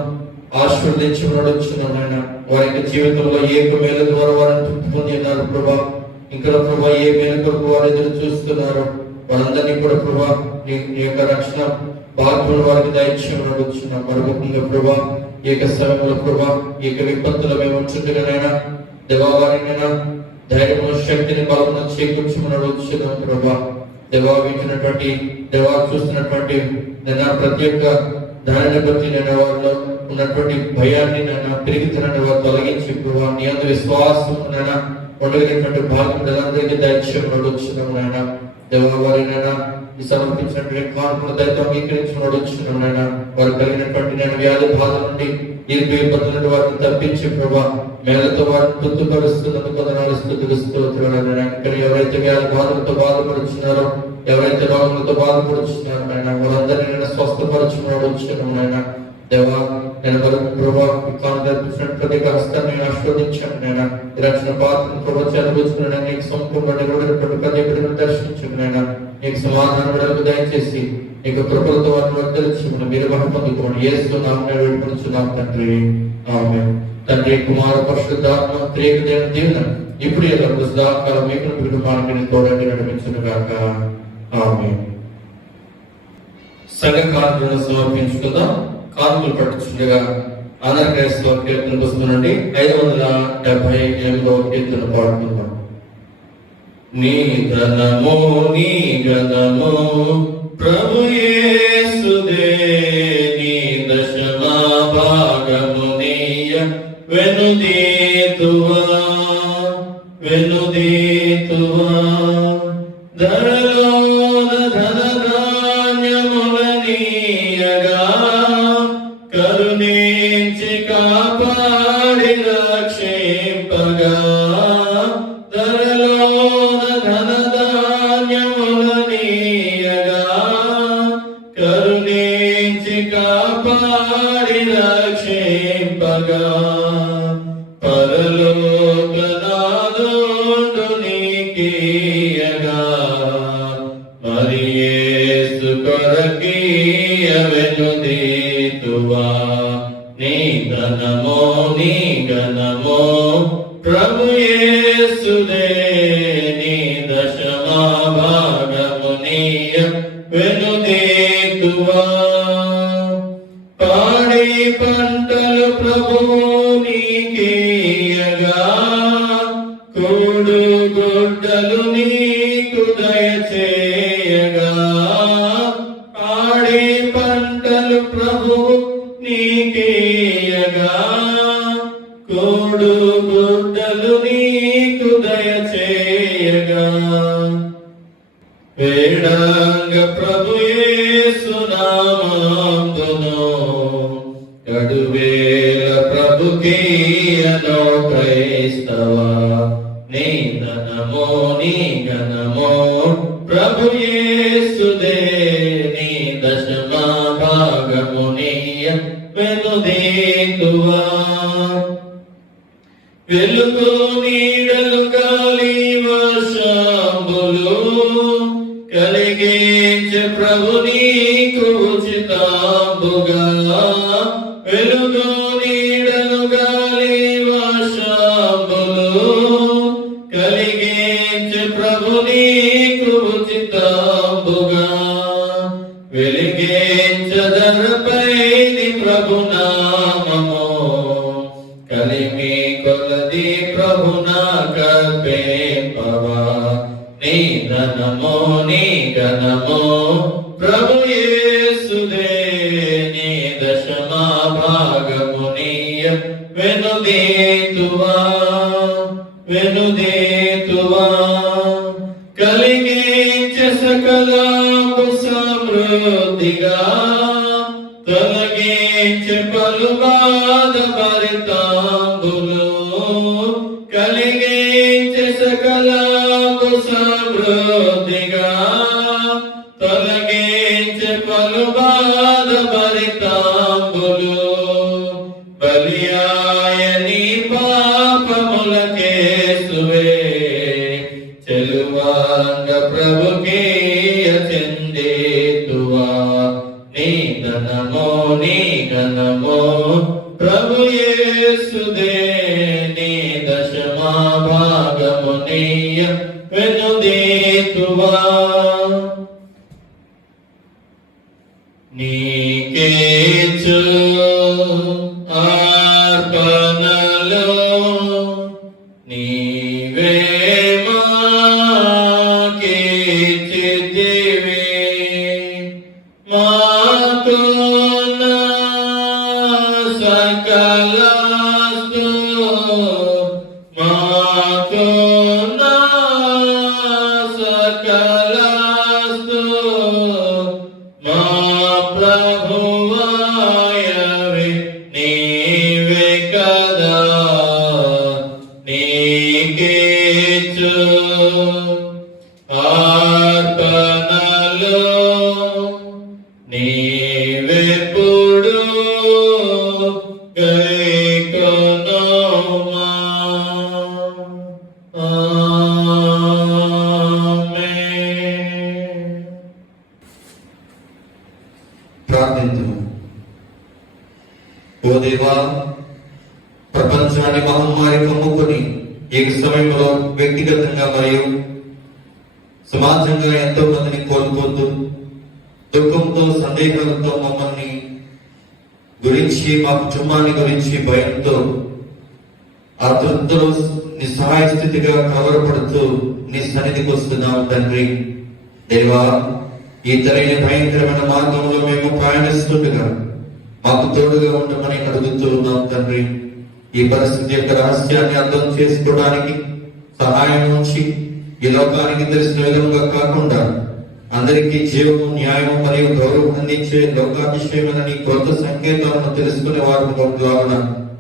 ఆశీర్వదించి నడుచున్నాను. వారి యొక్క జీవితంలో ఏ మేలు ద్వారా వారిని తృప్తి పొంది ఉన్నారు ప్రభా. ఇంకా ప్రభా ఏ మేలు కొరకు వారు ఎదురు చూస్తున్నారు వారందరినీ కూడా ప్రభా నీ యొక్క రక్షణ భాగ్యం వారికి దయచేసి నడుచున్నాం. మరొకగా ప్రభా ఈ యొక్క సమయంలో ప్రభా ఈ యొక్క విపత్తులు మేము ఉంచుండగానైనా దేవా వారినైనా ధైర్యము శక్తిని బలమును చేకూర్చుకుని నడుచున్నాం ప్రభా. దేవా వింటున్నటువంటి దేవా చూస్తున్నటువంటి నేను ప్రతి ఒక్క దానిని బట్టి నేను వారిలో ఉన్నటువంటి భయాన్ని నేను తిరిగితనాన్ని వారు తొలగించి ప్రభావ నీ అంత విశ్వాసం నైనా ఉండగలిగినటువంటి భాగ్యం అందరికీ దయచేసి నడుచున్నాం నాయన. దేవా వారినైనా ఈ సమర్పించినటువంటి కానుకల దయతో అంగీకరించి నడుచున్నాం నాయన. వారు కలిగినటువంటి నేను వ్యాధి బాధ నుండి ఇబ్బందుల నుండి వారిని తప్పించి ప్రభా మేలతో వారిని తృప్తిపరుస్తున్నందుకు వందనాలు స్తుతిస్తున్నాను. ఇక్కడ ఎవరైతే వ్యాధి బాధలతో బాధపడుచున్నారో ఎవరైతే రోగులతో బాధపడుచున్నారో నాయన వారందరినీ నేను స్వస్థపరచుకున్నాను నాయన. దేవా నేను ప్రభావ ప్రతి హస్తాన్ని నేను ఆశీర్వదించాను నాయన. ఈ రక్షణ పాత్రను ప్రభావ చదివించుకున్నాను. నీకు సంపూర్ణ ప్రతి బిడ్డను దర్శించుకున్నాను నాయన. నీకు సమాధానం విడలకు దయచేసి నీకు కృపలతో వారిని వర్తించుకుని మీరు మహిమ పొందుకోండి. యేసు నామమున వేడుకొనుచున్నాం తండ్రి, ఆమేన్. తండ్రి కుమార పరిశుద్ధాత్మ త్రియేక దేవుని దీవెన ఇప్పుడు సదాకాలం మీకు కుటుంబానికి తోడండి నడిపించును గాక, ఆమేన్. సంఘ కానుకలను సమర్పించుకుందాం. కానుకలు పట్టుచుండగా ఆంధ్రప్రదేశ్ కీర్తన పుస్తకం నుండి 578వ కీర్తన పాడుకుందాం. నీ ధనము నీ గణము ప్రభు యేసుదే, నీ దశమా భాగము నీయ వెనుదీతువా వెనుదీతువా. ధరలోన ధనధాన్యములనీయగా కరుణించి కాపాడి రక్షింపగా ధరలోన ధనధాన్యములనీయగా కరుణించి కాపాడి రక్షింపగా పరలోకనాథుండు నీకీయగా మరి యేసు కొరకీయవెను దీతువా నీ ధనమో నీ ఘనమో ప్రభు యేసుదే నీ దశమా భాగము నీయ వెనుదీతువా పాడి పంటలు ప్రభువు నీకీయగా కూడు గుడ్డలు నీకు దయచేయగా పాడి పంటలు ప్రభువు నీకీయగా కూడు గుడ్డలు నీకు దయచేయగా వేడంగ ప్రభు యేసు నామమును గడువేల ప్రభుకీయనో క్రైస్తవ నీ ధనమో నీ ఘనమో ప్రభు యేసుదే నీ దశమా భాగము నీయ వెనుదీతువా వెలుగు నీడలు గాలి వర్షంబులు కలిగించే ప్రభు నీకు ఉచితంబుగా వెలుగు నీడలు గాలి వర్షంబులు కలిగించే ప్రభు నీకు ఉచితంబుగా వెలిగించదనపైని ప్రభు నామము కలిమి కొలది ప్రభునా కల్పేపవా నీ ధనమో నీ ఘనమో ప్రభు యేసుదే నీ దశమా భాగము నీయ వెనుదీతువా వెనుదీతువా కలిగించే సకలాపు సమృద్ధిగా తొలగించే పలు బాధ భరితాంబులు కలిగించే సకలాపు సమృద్ధిగా తొలగించే పలు బాధ భరితాంబులు బలియాయని పాపములకేసువే చెలువాంగ ప్రభుకీయ చెందేతువా నీ ధనమో నీ ఘనమో ప్రభు యేసుదే నీ దశమా భాగము నీయ వెనుదీతువా నీకేచు అర్పణలో నీవే మాకిచ్చితివి మాకున్న సకలాస్తు మాకున్న సకలాస్తు మా ప్రభువాయవి నీవే కదా నీకేచు ఆర్పణలో నీవెప్పుడు గైకొనుమా ఆమేన్. ప్రార్థించుము. ఓ దేవా, ప్రపంచాన్ని మహమ్మారి కమ్ముకొని ఈ సమయంలో వ్యక్తిగతంగా మరియు సమాజంగా ఎంతో మందిని కోల్పోతూ దుఃఖంతో సందేహాలతో మమ్మల్ని గురించి మా కుటుంబాన్ని గురించి భయంతో ఆతృతలో నిస్సహాయ స్థితిగా కలవరపడుతూ నీ సన్నిధికి వస్తున్నాం తండ్రి. దేవా, ఈ తరైన భయంకరమైన మార్గంలో మేము ప్రయాణిస్తుండగా మాకు తోడుగా ఉండమని అడుగుతూ ఉన్నాం తండ్రి. ఈ పరిస్థితి యొక్క రహస్యాన్ని అర్థం చేసుకోవడానికి సహాయం నుంచి ఈ లోకానికి తెలిసిన విధంగా కాకుండా అందరికీ జీవము, న్యాయము మరియు గౌరవం అందించే లోకాతిశయమైన నీ కొత్త సంకేతాలను తెలుసుకునే వారు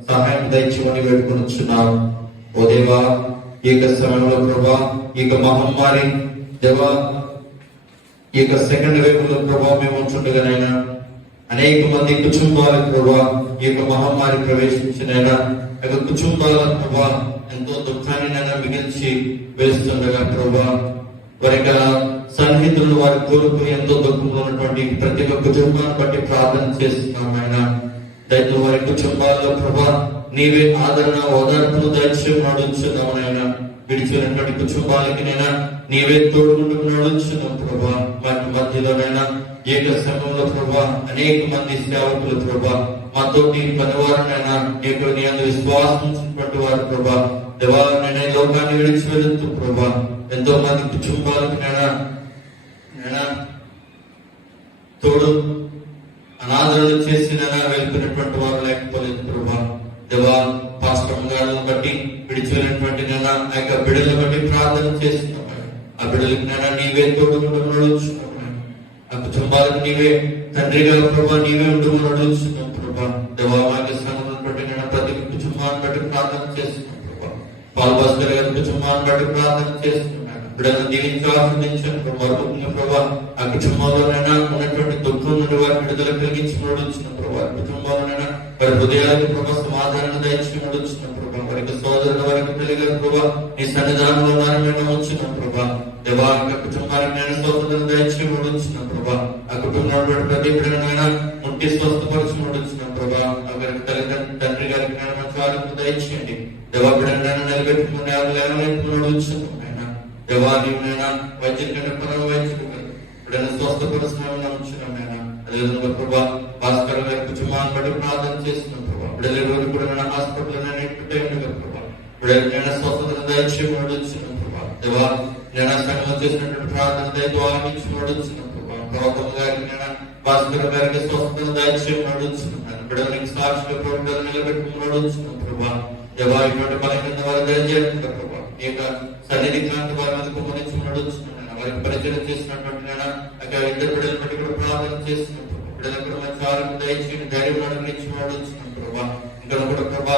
సహాయం దయచేయమని వేడుకొనుచున్నాం. ఓ దేవా, ఈ యొక్క సమయంలో ప్రభా, ఈ యొక్క మహమ్మారి దేవా, ఈ యొక్క సెకండ్ వేవ్ లో ప్రభావ మేము ఉంటుండగానైనా అనేక మంది కుటుంబాల ప్రభా ఈ యొక్క మహమ్మారి ప్రవేశించినైనా ఆ యొక్క కుటుంబాల ప్రభా ఎంతో దుఃఖాన్ని మిగిల్చి వేస్తుండగా ప్రభా, వారి యొక్క సన్నిహితులను వారి కోరుకుని ఎంతో దుఃఖంలో ఉన్నటువంటి ప్రతి ఒక్క కుటుంబాన్ని బట్టి ప్రార్థన చేస్తున్నాం ఆయన. దయతో వారి కుటుంబాల్లో ప్రభా నీవే ఆదరణ, ఓదార్పును దయచేసి నడుచున్నాం ఆయన. విడిచినటువంటి కుటుంబాలకి నైనా నీవే తోడుకుంటూ నడుచున్నాం ప్రభా. వాటి మధ్యలోనైనా ఏక సమయంలో ప్రభా అనేక మంది సేవకులు ప్రభా, మాతోటి పనివారునైనా నీ అందు విశ్వాసించినటువంటి వారు ప్రభా, దేవాలైనా లోకాన్ని విడిచి వెళుతూ ప్రభా ఎంతో మంది కుటుంబాలకు నైనా తోడు అనాదరణ చేసి వెళ్తున్నటువంటి వారు లేకపోలేదు ప్రభా. దేవా, పాస్టర్ గారిని బట్టి విడిచి వెళ్ళినటువంటి ఆ యొక్క బిడ్డలను బట్టి ప్రార్థన చేస్తున్నాం. ఆ బిడ్డలకు నీవే తోడుకుంటూ నడుచున్నాం. ఆ కుటుంబాలకు నీవే తండ్రిగా ప్రభా నీవే ఉంటూ నడుచున్నాం ప్రభా. దేవా, మాకు సంఘం బట్టి ప్రతి కుటుంబాన్ని బట్టి ప్రార్థన చేస్తున్నాం ప్రభా. పాల్భాస్కర్ గారి కుటుంబాన్ని బట్టి ప్రార్థన చేస్తున్నాం. బిడ్డలను దీవించి ఆశ్రదించాను ప్రభా. ఆ కుటుంబంలోనైనా ఉన్నటువంటి దుఃఖం నుండి వారి విడుదల కలిగించి నడుచున్నాం ప్రభా. కుటుంబంలోనైనా వారి హృదయాలకు ప్రభా సమాధానం దయచి నడుచున్నాం ప్రభా. వారికి సోదరుల వారికి పిల్లగా ప్రభా నీ సన్నిధానంలో మేము ఉంచున్నాం ప్రభా. దేవా, కుటుంబానికి నేను స్వస్థతను దయచి నడుచున్నాం ప్రభా. ఆ కుటుంబంలో ప్రతి బిడ్డనైనా ముట్టి స్వస్థపరిచి నడుచున్నాం ప్రభా. వారికి తల్లిదండ్రులు తండ్రి గారికి నేను మంచి ఆరోగ్యం దయచేయండి. దేవా, బిడ్డనైనా నిలబెట్టుకుని నడుచున్నాం. దేవా, నీవునైనా వైద్యులు వైద్యులు స్వస్థపరుస్తున్నామని నమ్ముచున్నామైనా. అదేవిధంగా ప్రభా భాస్కర్ గారి కుటుంబాన్ని బట్టి ప్రార్థన చేస్తున్నాం ప్రభా. బిడ్డలు కూడా హాస్పిటల్ ప్రభా బిడ్డలైనా స్వస్థతను దయచేసి నడుచున్నాం ప్రభా. దేవా, నేను సంఘం చేసినటువంటి ప్రార్థన దయతో ఆగించి నడుచున్నాం ప్రభా. గౌతమ్ గారికి నేను భాస్కర్ గారికి స్వస్థతను దయచేసి నడుచున్నాను. బిడ్డలకి సాక్షిగా బిడ్డలు నిలబెట్టుకుని నడుచున్నాం ప్రభా. దేవా, ఇటువంటి బలహీన వారి దయచేయండి ప్రభా. ఈ యొక్క సన్నిధి కాంతి వారి మీద కుమరించి నడుచున్నాను. వారికి పరిచయం చేసినటువంటి ఇద్దరు బిడ్డలు బట్టి కూడా ప్రార్థన చేస్తున్నాం. బిడ్డలకు కూడా మంచి ఆరోగ్యం దయచేయండి, ధైర్యం అనుగ్రహించి నడుచున్నాం ప్రభా. ఇంకా కూడా ప్రభా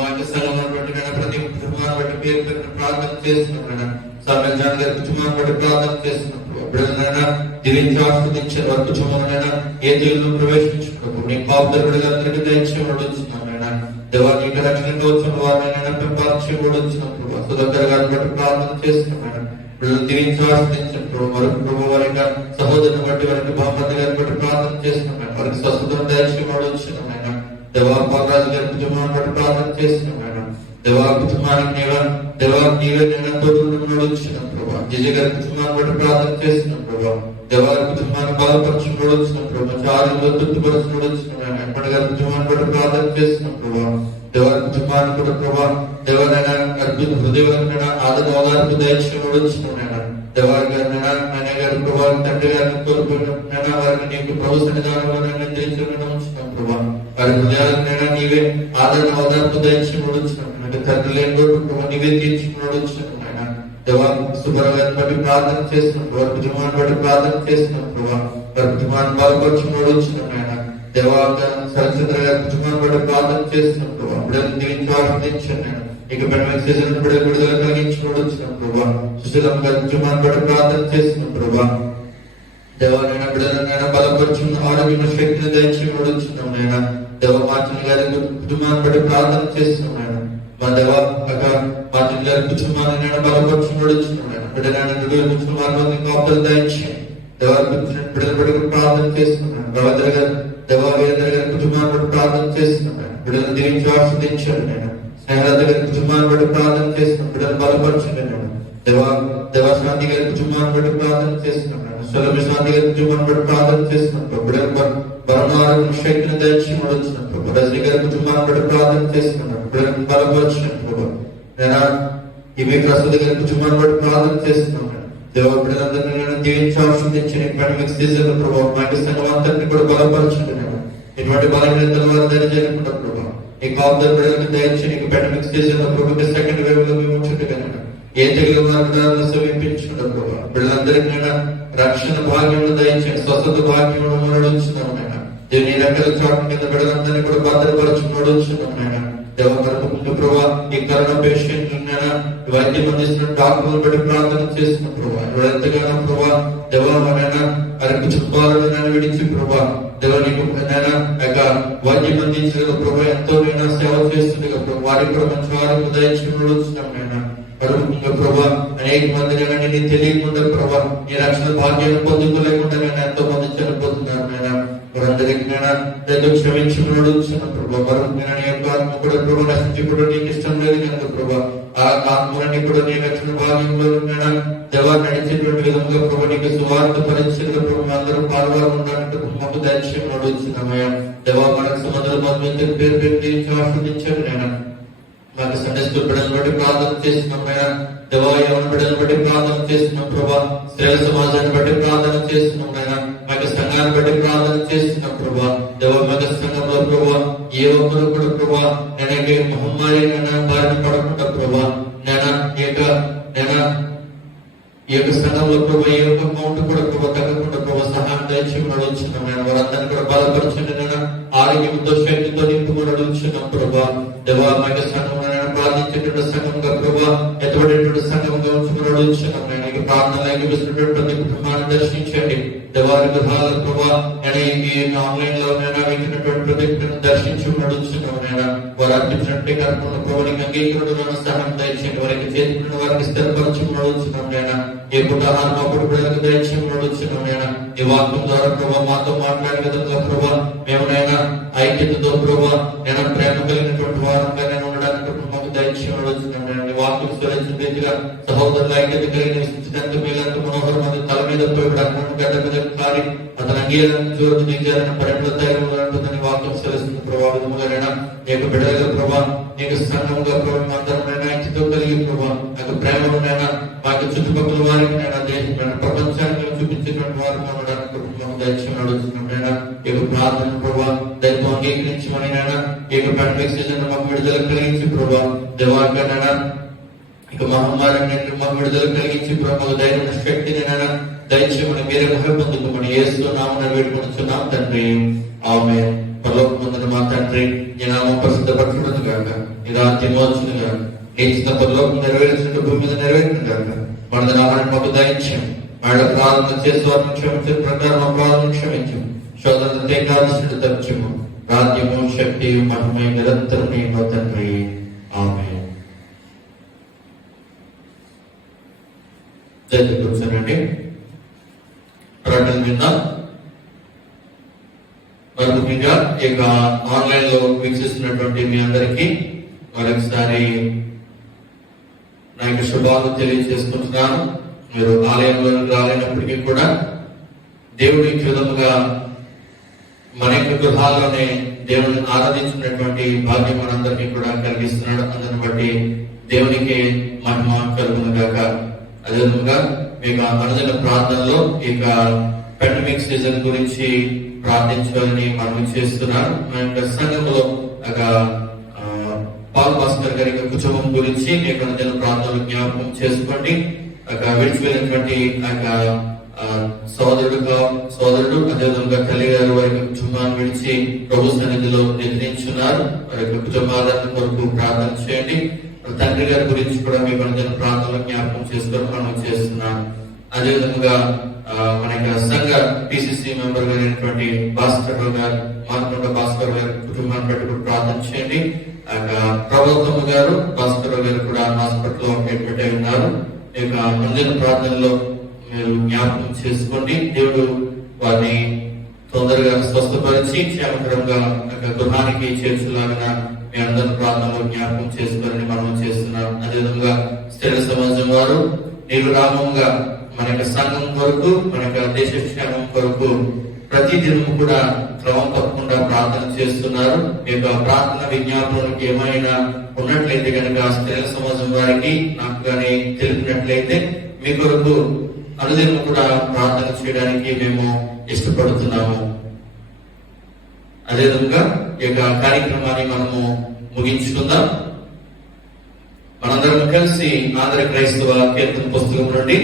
మాకు సంఘం ఉన్నటువంటి ప్రతి కుటుంబాన్ని బట్టి పేరు పెట్టిన ప్రార్థన చేస్తున్నాం. సామెల్ జాన్ గారి కుటుంబాన్ని బట్టి ప్రార్థన చేస్తున్నాం. బిడ్డలైనా దీవించి ఆస్వాదించారు. వారి కుటుంబంలో ఏ దేవుళ్ళు ప్రవేశించుకున్నప్పుడు నీ పాపదర్ బిడ్డలందరికీ దయచేసి నడుచున్నాం. దేవా, నీకు రక్షణ వచ్చిన వారినైనా పెంపాల్చి వచ్చినాం ప్రభావ. సుధాకర్ గారిని బట్టి ప్రార్థన చేస్తున్నాం. బిడ్డలు దీవించి ఆస్వాదించారు ప్రభావ. మరొక ప్రభావ వారి సహోదరుని బట్టి వారికి బాపతి గారిని బట్టి ప్రార్థన చేస్తున్నాం. వారికి స్వస్థతను దయచేసి వచ్చినాం. దేవా, పాలరాజు గారి కుటుంబాన్ని బట్టి ప్రార్థన చేస్తున్నాం. దేవా, కుటుంబానికి దేవా నీవే తోడున్నాం ప్రభావ. జయ గారి కుటుంబాన్ని బట్టి ప్రార్థన చేస్తున్నాం ప్రభావ. దేవా, కుటుంబాన్ని బలపరచు నడుచున్నాం ప్రభావ. ఆరోగ్యంలో తృప్తిపరచు నడుచున్నాం. ఎప్పటి గారి కుటుంబాన్ని బట్టి ప్రార్థన చేస్తున్నాం ప్రభావ. దేవా, కుటుంబాన్ని కూడా ప్రభావ దేవనైనా అద్భుత హృదయమైన ఆదరణ ఓదార్పు దయచేసి నడుచున్నాం. దేవా గారినైనా నాన్న గారి ప్రభావ తండ్రి గారిని కోరుకున్నా వారిని నీకు ప్రభు సన్నిధానంలో ఉంచున్నాం ప్రభావ. వారి హృదయాలనైనా నీవే ఆదరణ ఓదార్పు దయచేసి నడుచున్నాం. తండ్రి లేని ప్రభావ నీవే తీర్చి నడుచున్నాం. దేవా, సుబ్రగారిని బట్టి ప్రార్థన చేస్తున్నాం. వారి కుటుంబాన్ని బట్టి ప్రార్థన చేస్తున్నాం ప్రభావ. వారి కుటుంబాన్ని బలపరచు నడుచున్నాం. దేవా, సరచంద్ర గారి కుటుంబాన్ని బట్టి ప్రార్థన చేస్తున్నాం ప్రభావ. బిడ్డలను దీవించి ఆశ్రదించండి. ఇక విడుదల కలిగించి నడుచున్నాం ప్రభావ. సుశీలం గారి కుటుంబాన్ని బట్టి ప్రార్థన చేస్తున్నాం ప్రభావ. దేవాలైనా బిడ్డలైనా బలపరచు ఆరోగ్య శక్తిని దయచి నడుచున్నాం. నైనా దేవ మార్చిన గారి కుటుంబాన్ని బట్టి ప్రార్థన చేస్తున్నాం. మా దేవ మార్చిన గారి కుటుంబాన్ని బలపరచు నడుచున్నాం. బిడ్డలైనా కుటుంబాన్ని కాపుదలు దయచి దేవాలయ బిడ్డల బట్టి ప్రార్థన చేస్తున్నాం. రవీంద్ర గారు దేవాలయ గారి కుటుంబాన్ని బట్టి ప్రార్థన చేస్తున్నాం. బిడ్డలను దీవించి ఆస్వాదించండి. స్నేహరాజు గారి కుటుంబాన్ని బట్టి ప్రార్థన చేస్తున్నాం. బిడ్డలు బలపరచండి. దేవాశాంతి గారి కుటుంబాన్ని బట్టి ప్రార్థన చేస్తున్నాం. శాంతి గారి కుటుంబాన్ని బట్టి ప్రార్థన చేస్తున్నాం. బిడ్డలు బలనారోగ్య శక్తిని దయచి నడుచున్నాం. రజనీ గారి కుటుంబాన్ని బట్టి ప్రార్థన చేస్తున్నాం. బిడ్డలను బలపరచండి ప్రభావ. నేను ఇవి ప్రస్తుత గారి కుటుంబాన్ని బట్టి ప్రార్థన చేస్తున్నాం. దేవ, బిడ్డలందరినీ నేను దీవించి ఆస్వాదించిన పాండమిక్ సీజన్ ప్రభావ మా సంఘం అంతటిని కూడా బలపరచండి. ఇటువంటి బలహీనతల వారు దయచేయకుండా ప్రభావ ఈ కాపుదల బిడ్డలకు దయచి నీకు పాండమిక్ సీజన్ ప్రభావ సెకండ్ వేవ్ లో మేము ఉంచుంటే కనుక ఏ తెలియని వారిని సమీపించుకున్న ప్రభా, వీళ్ళందరికైనా రక్షణ భాగ్యములు దయచేయండి, స్వస్థత భాగ్యములు నడుచున్నాం నాయన. దేవుని రకాల చాటు కింద బిడ్డలందరినీ కూడా భద్రపరచుకుని నడుచున్నాం నాయన. దేవకరముందు ప్రభా, ఈ కరోనా పేషెంట్ వైద్యం అందిస్తున్న డాక్టర్లు బట్టి ప్రార్థన చేస్తున్న ప్రభా, ఇప్పుడు ఎంతగానో ప్రభా దేవనైనా వారి కుటుంబాలను విడిచి ప్రభా దేవ నీకు వైద్యం అందించిన ప్రభా ఎంతో నైనా సేవ చేస్తుంది ప్రభా, వారికి కూడా మంచి వారికి దయచేస్తున్నాం నాయన. పరముగా ప్రభా అనేక మంది నేను తెలియకుండా ప్రభా నీ రక్షణ భాగ్యాన్ని పొందుకోలేకుండా నేను ఎంతో మంది చనిపోతున్నారు నాయన. వారందరికీ నేను క్షమించుకున్నాడు ప్రభా, పరముగా నీ యొక్క ఆత్మ కూడా ప్రభా నశించుకోవడం నీకు ఇష్టం లేదు కనుక ప్రభా ఆ ఆత్మని కూడా నీ రక్షణ భాగ్యంలో దేవా నడిచేటువంటి విధంగా ప్రభా నీకు సువార్త పరిచయం ప్రభు అందరూ పాల్గొని ఉండడానికి మాకు దర్శనం నడుచున్నామయ్యా. దేవా మనకు సముద్ర బంధువులు పేరు పెట్టి ఆస్వాదించాడు నేను. మాకు సండే స్కూల్ బిడ్డలను బట్టి ప్రార్థన చేస్తున్నామయ్యా. దేవా యవన బిడ్డలను బట్టి ప్రార్థన చేస్తున్నాం ప్రభా, స్త్రీల సమాజాన్ని బట్టి ప్రార్థన చేస్తున్నాం నాయన. మాకు సంఘాన్ని బట్టి ప్రార్థన చేస్తున్నాం ప్రభా. దేవ మగ సంఘంలో ప్రభా ఏ ఒక్కరు కూడా ప్రభా నేను మహమ్మారి బారిన పడకుండా ప్రభా ఈ యొక్క సంఘంలో ప్రభా ఏ ఒక్క కౌంట్ కూడా ప్రభా తగ్గకుండా ప్రభా సహాయం దయచేయమని అడుగుతున్నాం నేను. వారందరినీ కూడా బలపరచండి నేను, ఆరోగ్యంతో శక్తితో నింపుకొని అడుగుతున్నాం ప్రభా. దేవా మగ సంఘం ప్రార్థించేటువంటి సంఘంగా ప్రభా ఎటువంటి సంఘంగా ఉంచుకుని అడుగుతున్నాం నేను. ఇక ప్రార్థన ఏకీభవిస్తున్నటువంటి ప్రతి కుటుంబాన్ని దర్శించండి దేవారి విధాల ప్రభా నేను ఆన్లైన్ లో నేను ఇచ్చినటువంటి ప్రతి దర్శించుకుని అడుగుతున్నాం నేను. వారు అర్పించినట్టే కర్పణ ప్రభానికి అంగీకరణ సహాయం దయచేయండి, వారికి చేతుకున్న వారికి స్థిరపరచుకుని అడుగుతున్నాం నేను. ఏ పుట్టాహారం అప్పుడు బిడ్డలకు దయచేయమని అడుగుతున్నాం నేను. ఈ వాక్యం ద్వారా ప్రభా మాతో మాట్లాడే విధంగా ప్రభా మేమునైనా ఐక్యతతో ప్రభా నేను ప్రేమ కలిగినటువంటి వారంగా నేను ఉండడానికి మాకు దయచేయమని అడుగుతున్నాం నేను. ఈ వాక్యం స్వరించిన రీతిగా సహోదరుల ఐక్యత కలిగిన విశిష్టంత మేలంత మనోహరమైన తల మీద పోయి గడ్డ మీద కారి అతను అంగీకారం చూడదు నిజాన్ని పరిమితంగా వాక్యం సెలవుస్తుంది ప్రభావ విధముగానైనా నీకు బిడ్డలుగా ప్రభా నీకు సంఘంగా ప్రభావం అందరమైనా ఐక్యతో కలిగి ప్రభా నాకు ప్రేమలోనైనా మాకు చుట్టుపక్కల వారికి నైనా దేశం ప్రపంచానికి చూపించేటువంటి వారికి ఉండడానికి దయచేయమని అడుగుతున్నాం నైనా. ఈ ప్రార్థన ప్రభా దయతో అంగీకరించమని నైనా ఈ పండుగ సీజన్ మాకు విడుదల కలిగించి ప్రభా దేవాలకైనా ఇక మహమ్మారి మాకు విడుదల కలిగించి ప్రభావ ధైర్యం శక్తిని నైనా దయచేయమని మీరే మహిమ పొందుకోమని యేసు నామమున వేడుకొనుచున్నాం తండ్రి, ఆమేన్. పరలోకమందున మా తండ్రి నీ నామం పరిశుద్ధపరచబడును గాక, నీ రాజ్యం వచ్చును గాక, నీ చిత్తం పరలోకం నెరవేర్చినట్టు భూమి మీద నెరవేరును గాక. మన ఆహారం మాకు దయచేయం, వాళ్ళ ప్రార్థన చేసి వారిని క్షమించే ప్రకారం మా ప్రార్థన క్షమించం, శోధన తేకాదశుడు తప్చము, రాజ్యము శక్తి మహిమ నిరంతరం నీ తండ్రి, ఆమేన్. కూర్చోనండి. ప్రకటన విందాం. ముఖ్యంగా ఇక ఆన్లైన్ లో వీక్షిస్తున్నటువంటి మీ అందరికీ మరొకసారి నా యొక్క శుభాలు తెలియజేసుకుంటున్నాను. మీరు ఆలయంలో రాలేనప్పటికీ కూడా దేవుడి విధముగా మన యొక్క గృహాల్లోనే దేవుని ఆరాధించినటువంటి భాగ్యం మనందరికీ కూడా కలిగిస్తున్నాడు. అందుని బట్టి దేవునికి మహిమ కలుగును గాక. అదేవిధంగా మీకు అనుదిన ప్రార్థనలో ఇక పాండమిక్ సీజన్ గురించి ప్రార్థించాలని మనం చేస్తున్నాను. మా యొక్క సంఘంలో పాల్ భాస్కర్ గారి కుటుంబం గురించి మీకు అనుదిన ప్రార్థనలు జ్ఞాపకం చేసుకోండి. విడిచిపోయినటువంటి సోదరుడు అదేవిధంగా తల్లి గారు వారి కుటుంబాన్ని విడిచి ప్రభు సన్నిధిలో నిద్రించున్నారు. వారి యొక్క కుటుంబాలను కొరకు ప్రార్థన చేయండి. తండ్రి గారి గురించి కూడా మీ అనుదిన ప్రార్థనలు జ్ఞాపకం చేసుకొని మనం చేస్తున్నాం. అదేవిధంగా మన యొక్క సంఘ పిసిసి మెంబర్ గారైనటువంటి భాస్కర్ గారు, మార్కొండ భాస్కర్ గారి కుటుంబాన్ని బట్టి కూడా ప్రార్థన చేయండి. ప్రభుత్వం గారు భాస్కర్ గారు కూడా హాస్పిటల్లో అడ్మిట్ అయి ఉన్నారు. ఈ యొక్క అనుదిన ప్రార్థనలో మీరు జ్ఞాపకం చేసుకోండి. దేవుడు వారిని తొందరగా స్వస్థపరిచి క్షేమకరంగా గృహానికి చేర్చులాగా మీ అందరి ప్రార్థనలో జ్ఞాపకం చేసుకోవాలని మనం చేస్తున్నాం. అదేవిధంగా స్త్రీల సమాజం వారు నిర్విరామంగా మన యొక్క సంఘం కొరకు, మన యొక్క దేశ క్షేమం కొరకు ప్రతి దినము కూడా క్రమం తప్పకుండా ప్రార్థన చేస్తున్నారు. ఈ యొక్క ప్రార్థన విజ్ఞాపనకి ఏమైనా ఉన్నట్లయితే కనుక స్త్రీల సమాజం వారికి నాకు కానీ తెలిపినట్లయితే మీ కొరకు అనుదినం కూడా ప్రార్థన చేయడానికి మేము ఇష్టపడుతున్నాము. అదేవిధంగా ఈ యొక్క కార్యక్రమాన్ని మనము ముగించుకుందాం. మనందరం కలిసి ఆంధ్ర క్రైస్తవ కీర్తన పుస్తకం నుండి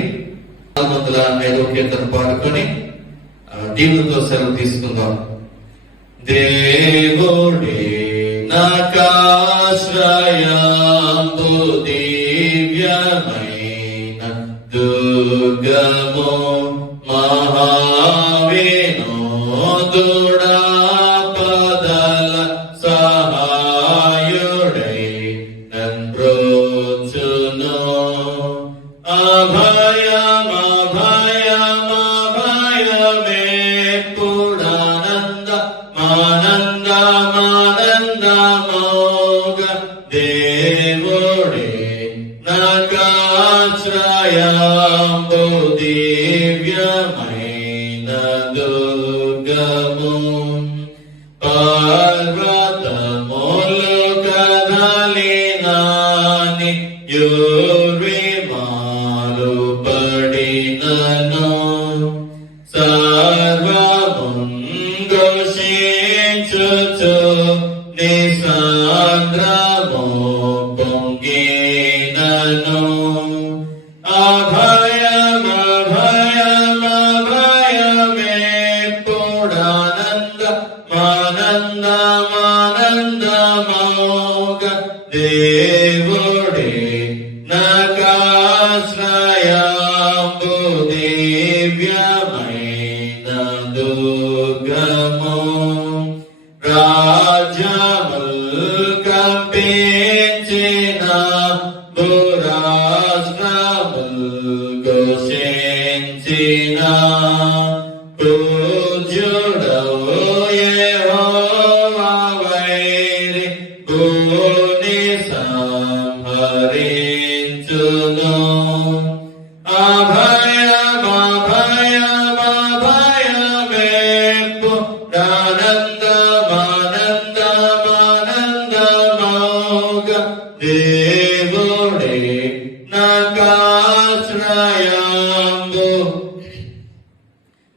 405వ కీర్తన పాడుకొని దీవులతో సెలవు తీసుకుందాం. దేవుడే నాకాశ్రయంబు దివ్యమైన దుర్గము మహావినోదుడా పదల సహాయుడై నన్బ్రోచును. అభయమేప్పుడానంద మానందమోగ దేవుడే నాకాశ్రయంబు దివ్యమైన దుర్గము. పర్వతములు కదలినాని యుర్విమాలు పడినను సర్వముంగోషించుచు నిసాంద్రము పొంగినను. అభయమేప్పుడానంద మానందమోగ దేవుడే నాకాశ్రయంబు దివ్యమైన దుర్గము. రాజ్యముల్ కంపించిన భూరాష్ట్రముల్ ఘోషించిన పూజ్యుడవు యెహోవా వైరి భూని సంహరించును. అభయమేప్పుడానందమోగ దేవుడే నాకాశ్రయంబు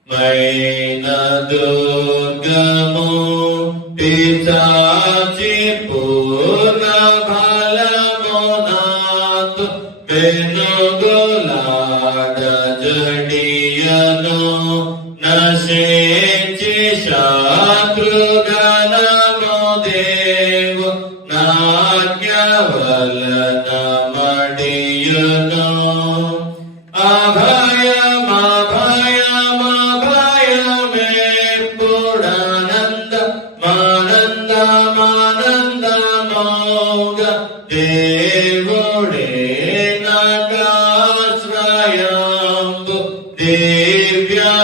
మైన దుర్గము. పిశాచి పూర్ణ బలమునాతు వెనుగులాడ జడియను. నశించి శత్రుగణము దేవు నాజ్ఞ వలన మడియును. అభయమేప్పుడానంద మానందమోగ దేవుడే నాకాశ్రయంబు దివ్యమైన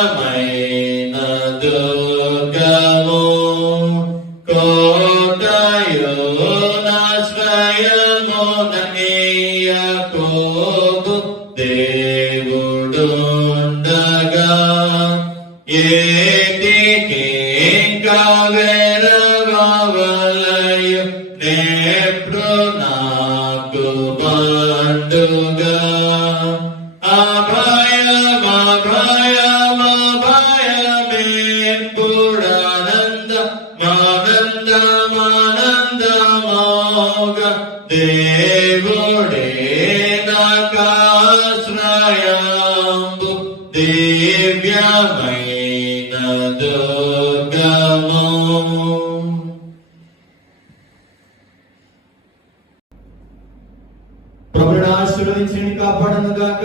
దుర్గము. కోటయో నాశ్రయమునీయకోబు దేవుడుండగా ఏటికింకా వెరవలయు నేప్రు నాకు బండుగా. అభయమేప్పుడానంద మానందమోగ దేవుడే నాకాశ్రయంబు దివ్యమైన దుర్గము. ప్రభుని ఆశీర్వదించి కాపాడను గాక.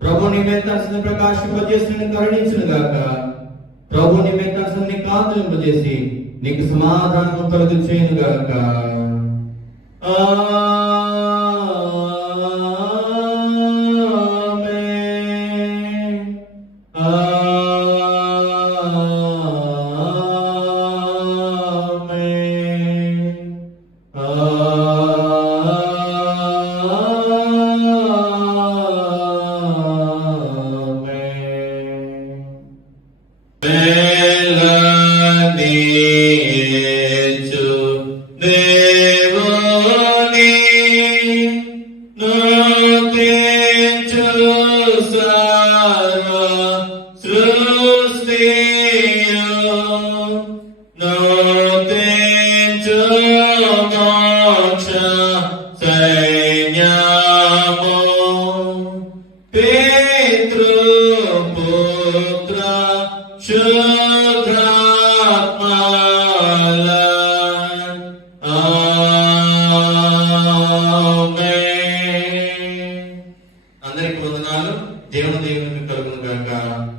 ప్రభు నీ మీద తన ప్రకాశింపజేసి కరుణించును గాక. ప్రభు నీ మీద తన కాంతింపజేసి నీకు సమాధానం కలుగు చేయను గాక. ఆమేన్. ఆమేన్. మేలనీయచు దేవుని నృత్యించు సర్వ సృష్టియు నృత్యించు మోక్ష పితృ పుత్ర శుద్ధాత్మల ఆమేన్. అందరికి వందనాలు. దేవుని కలుగును గాక.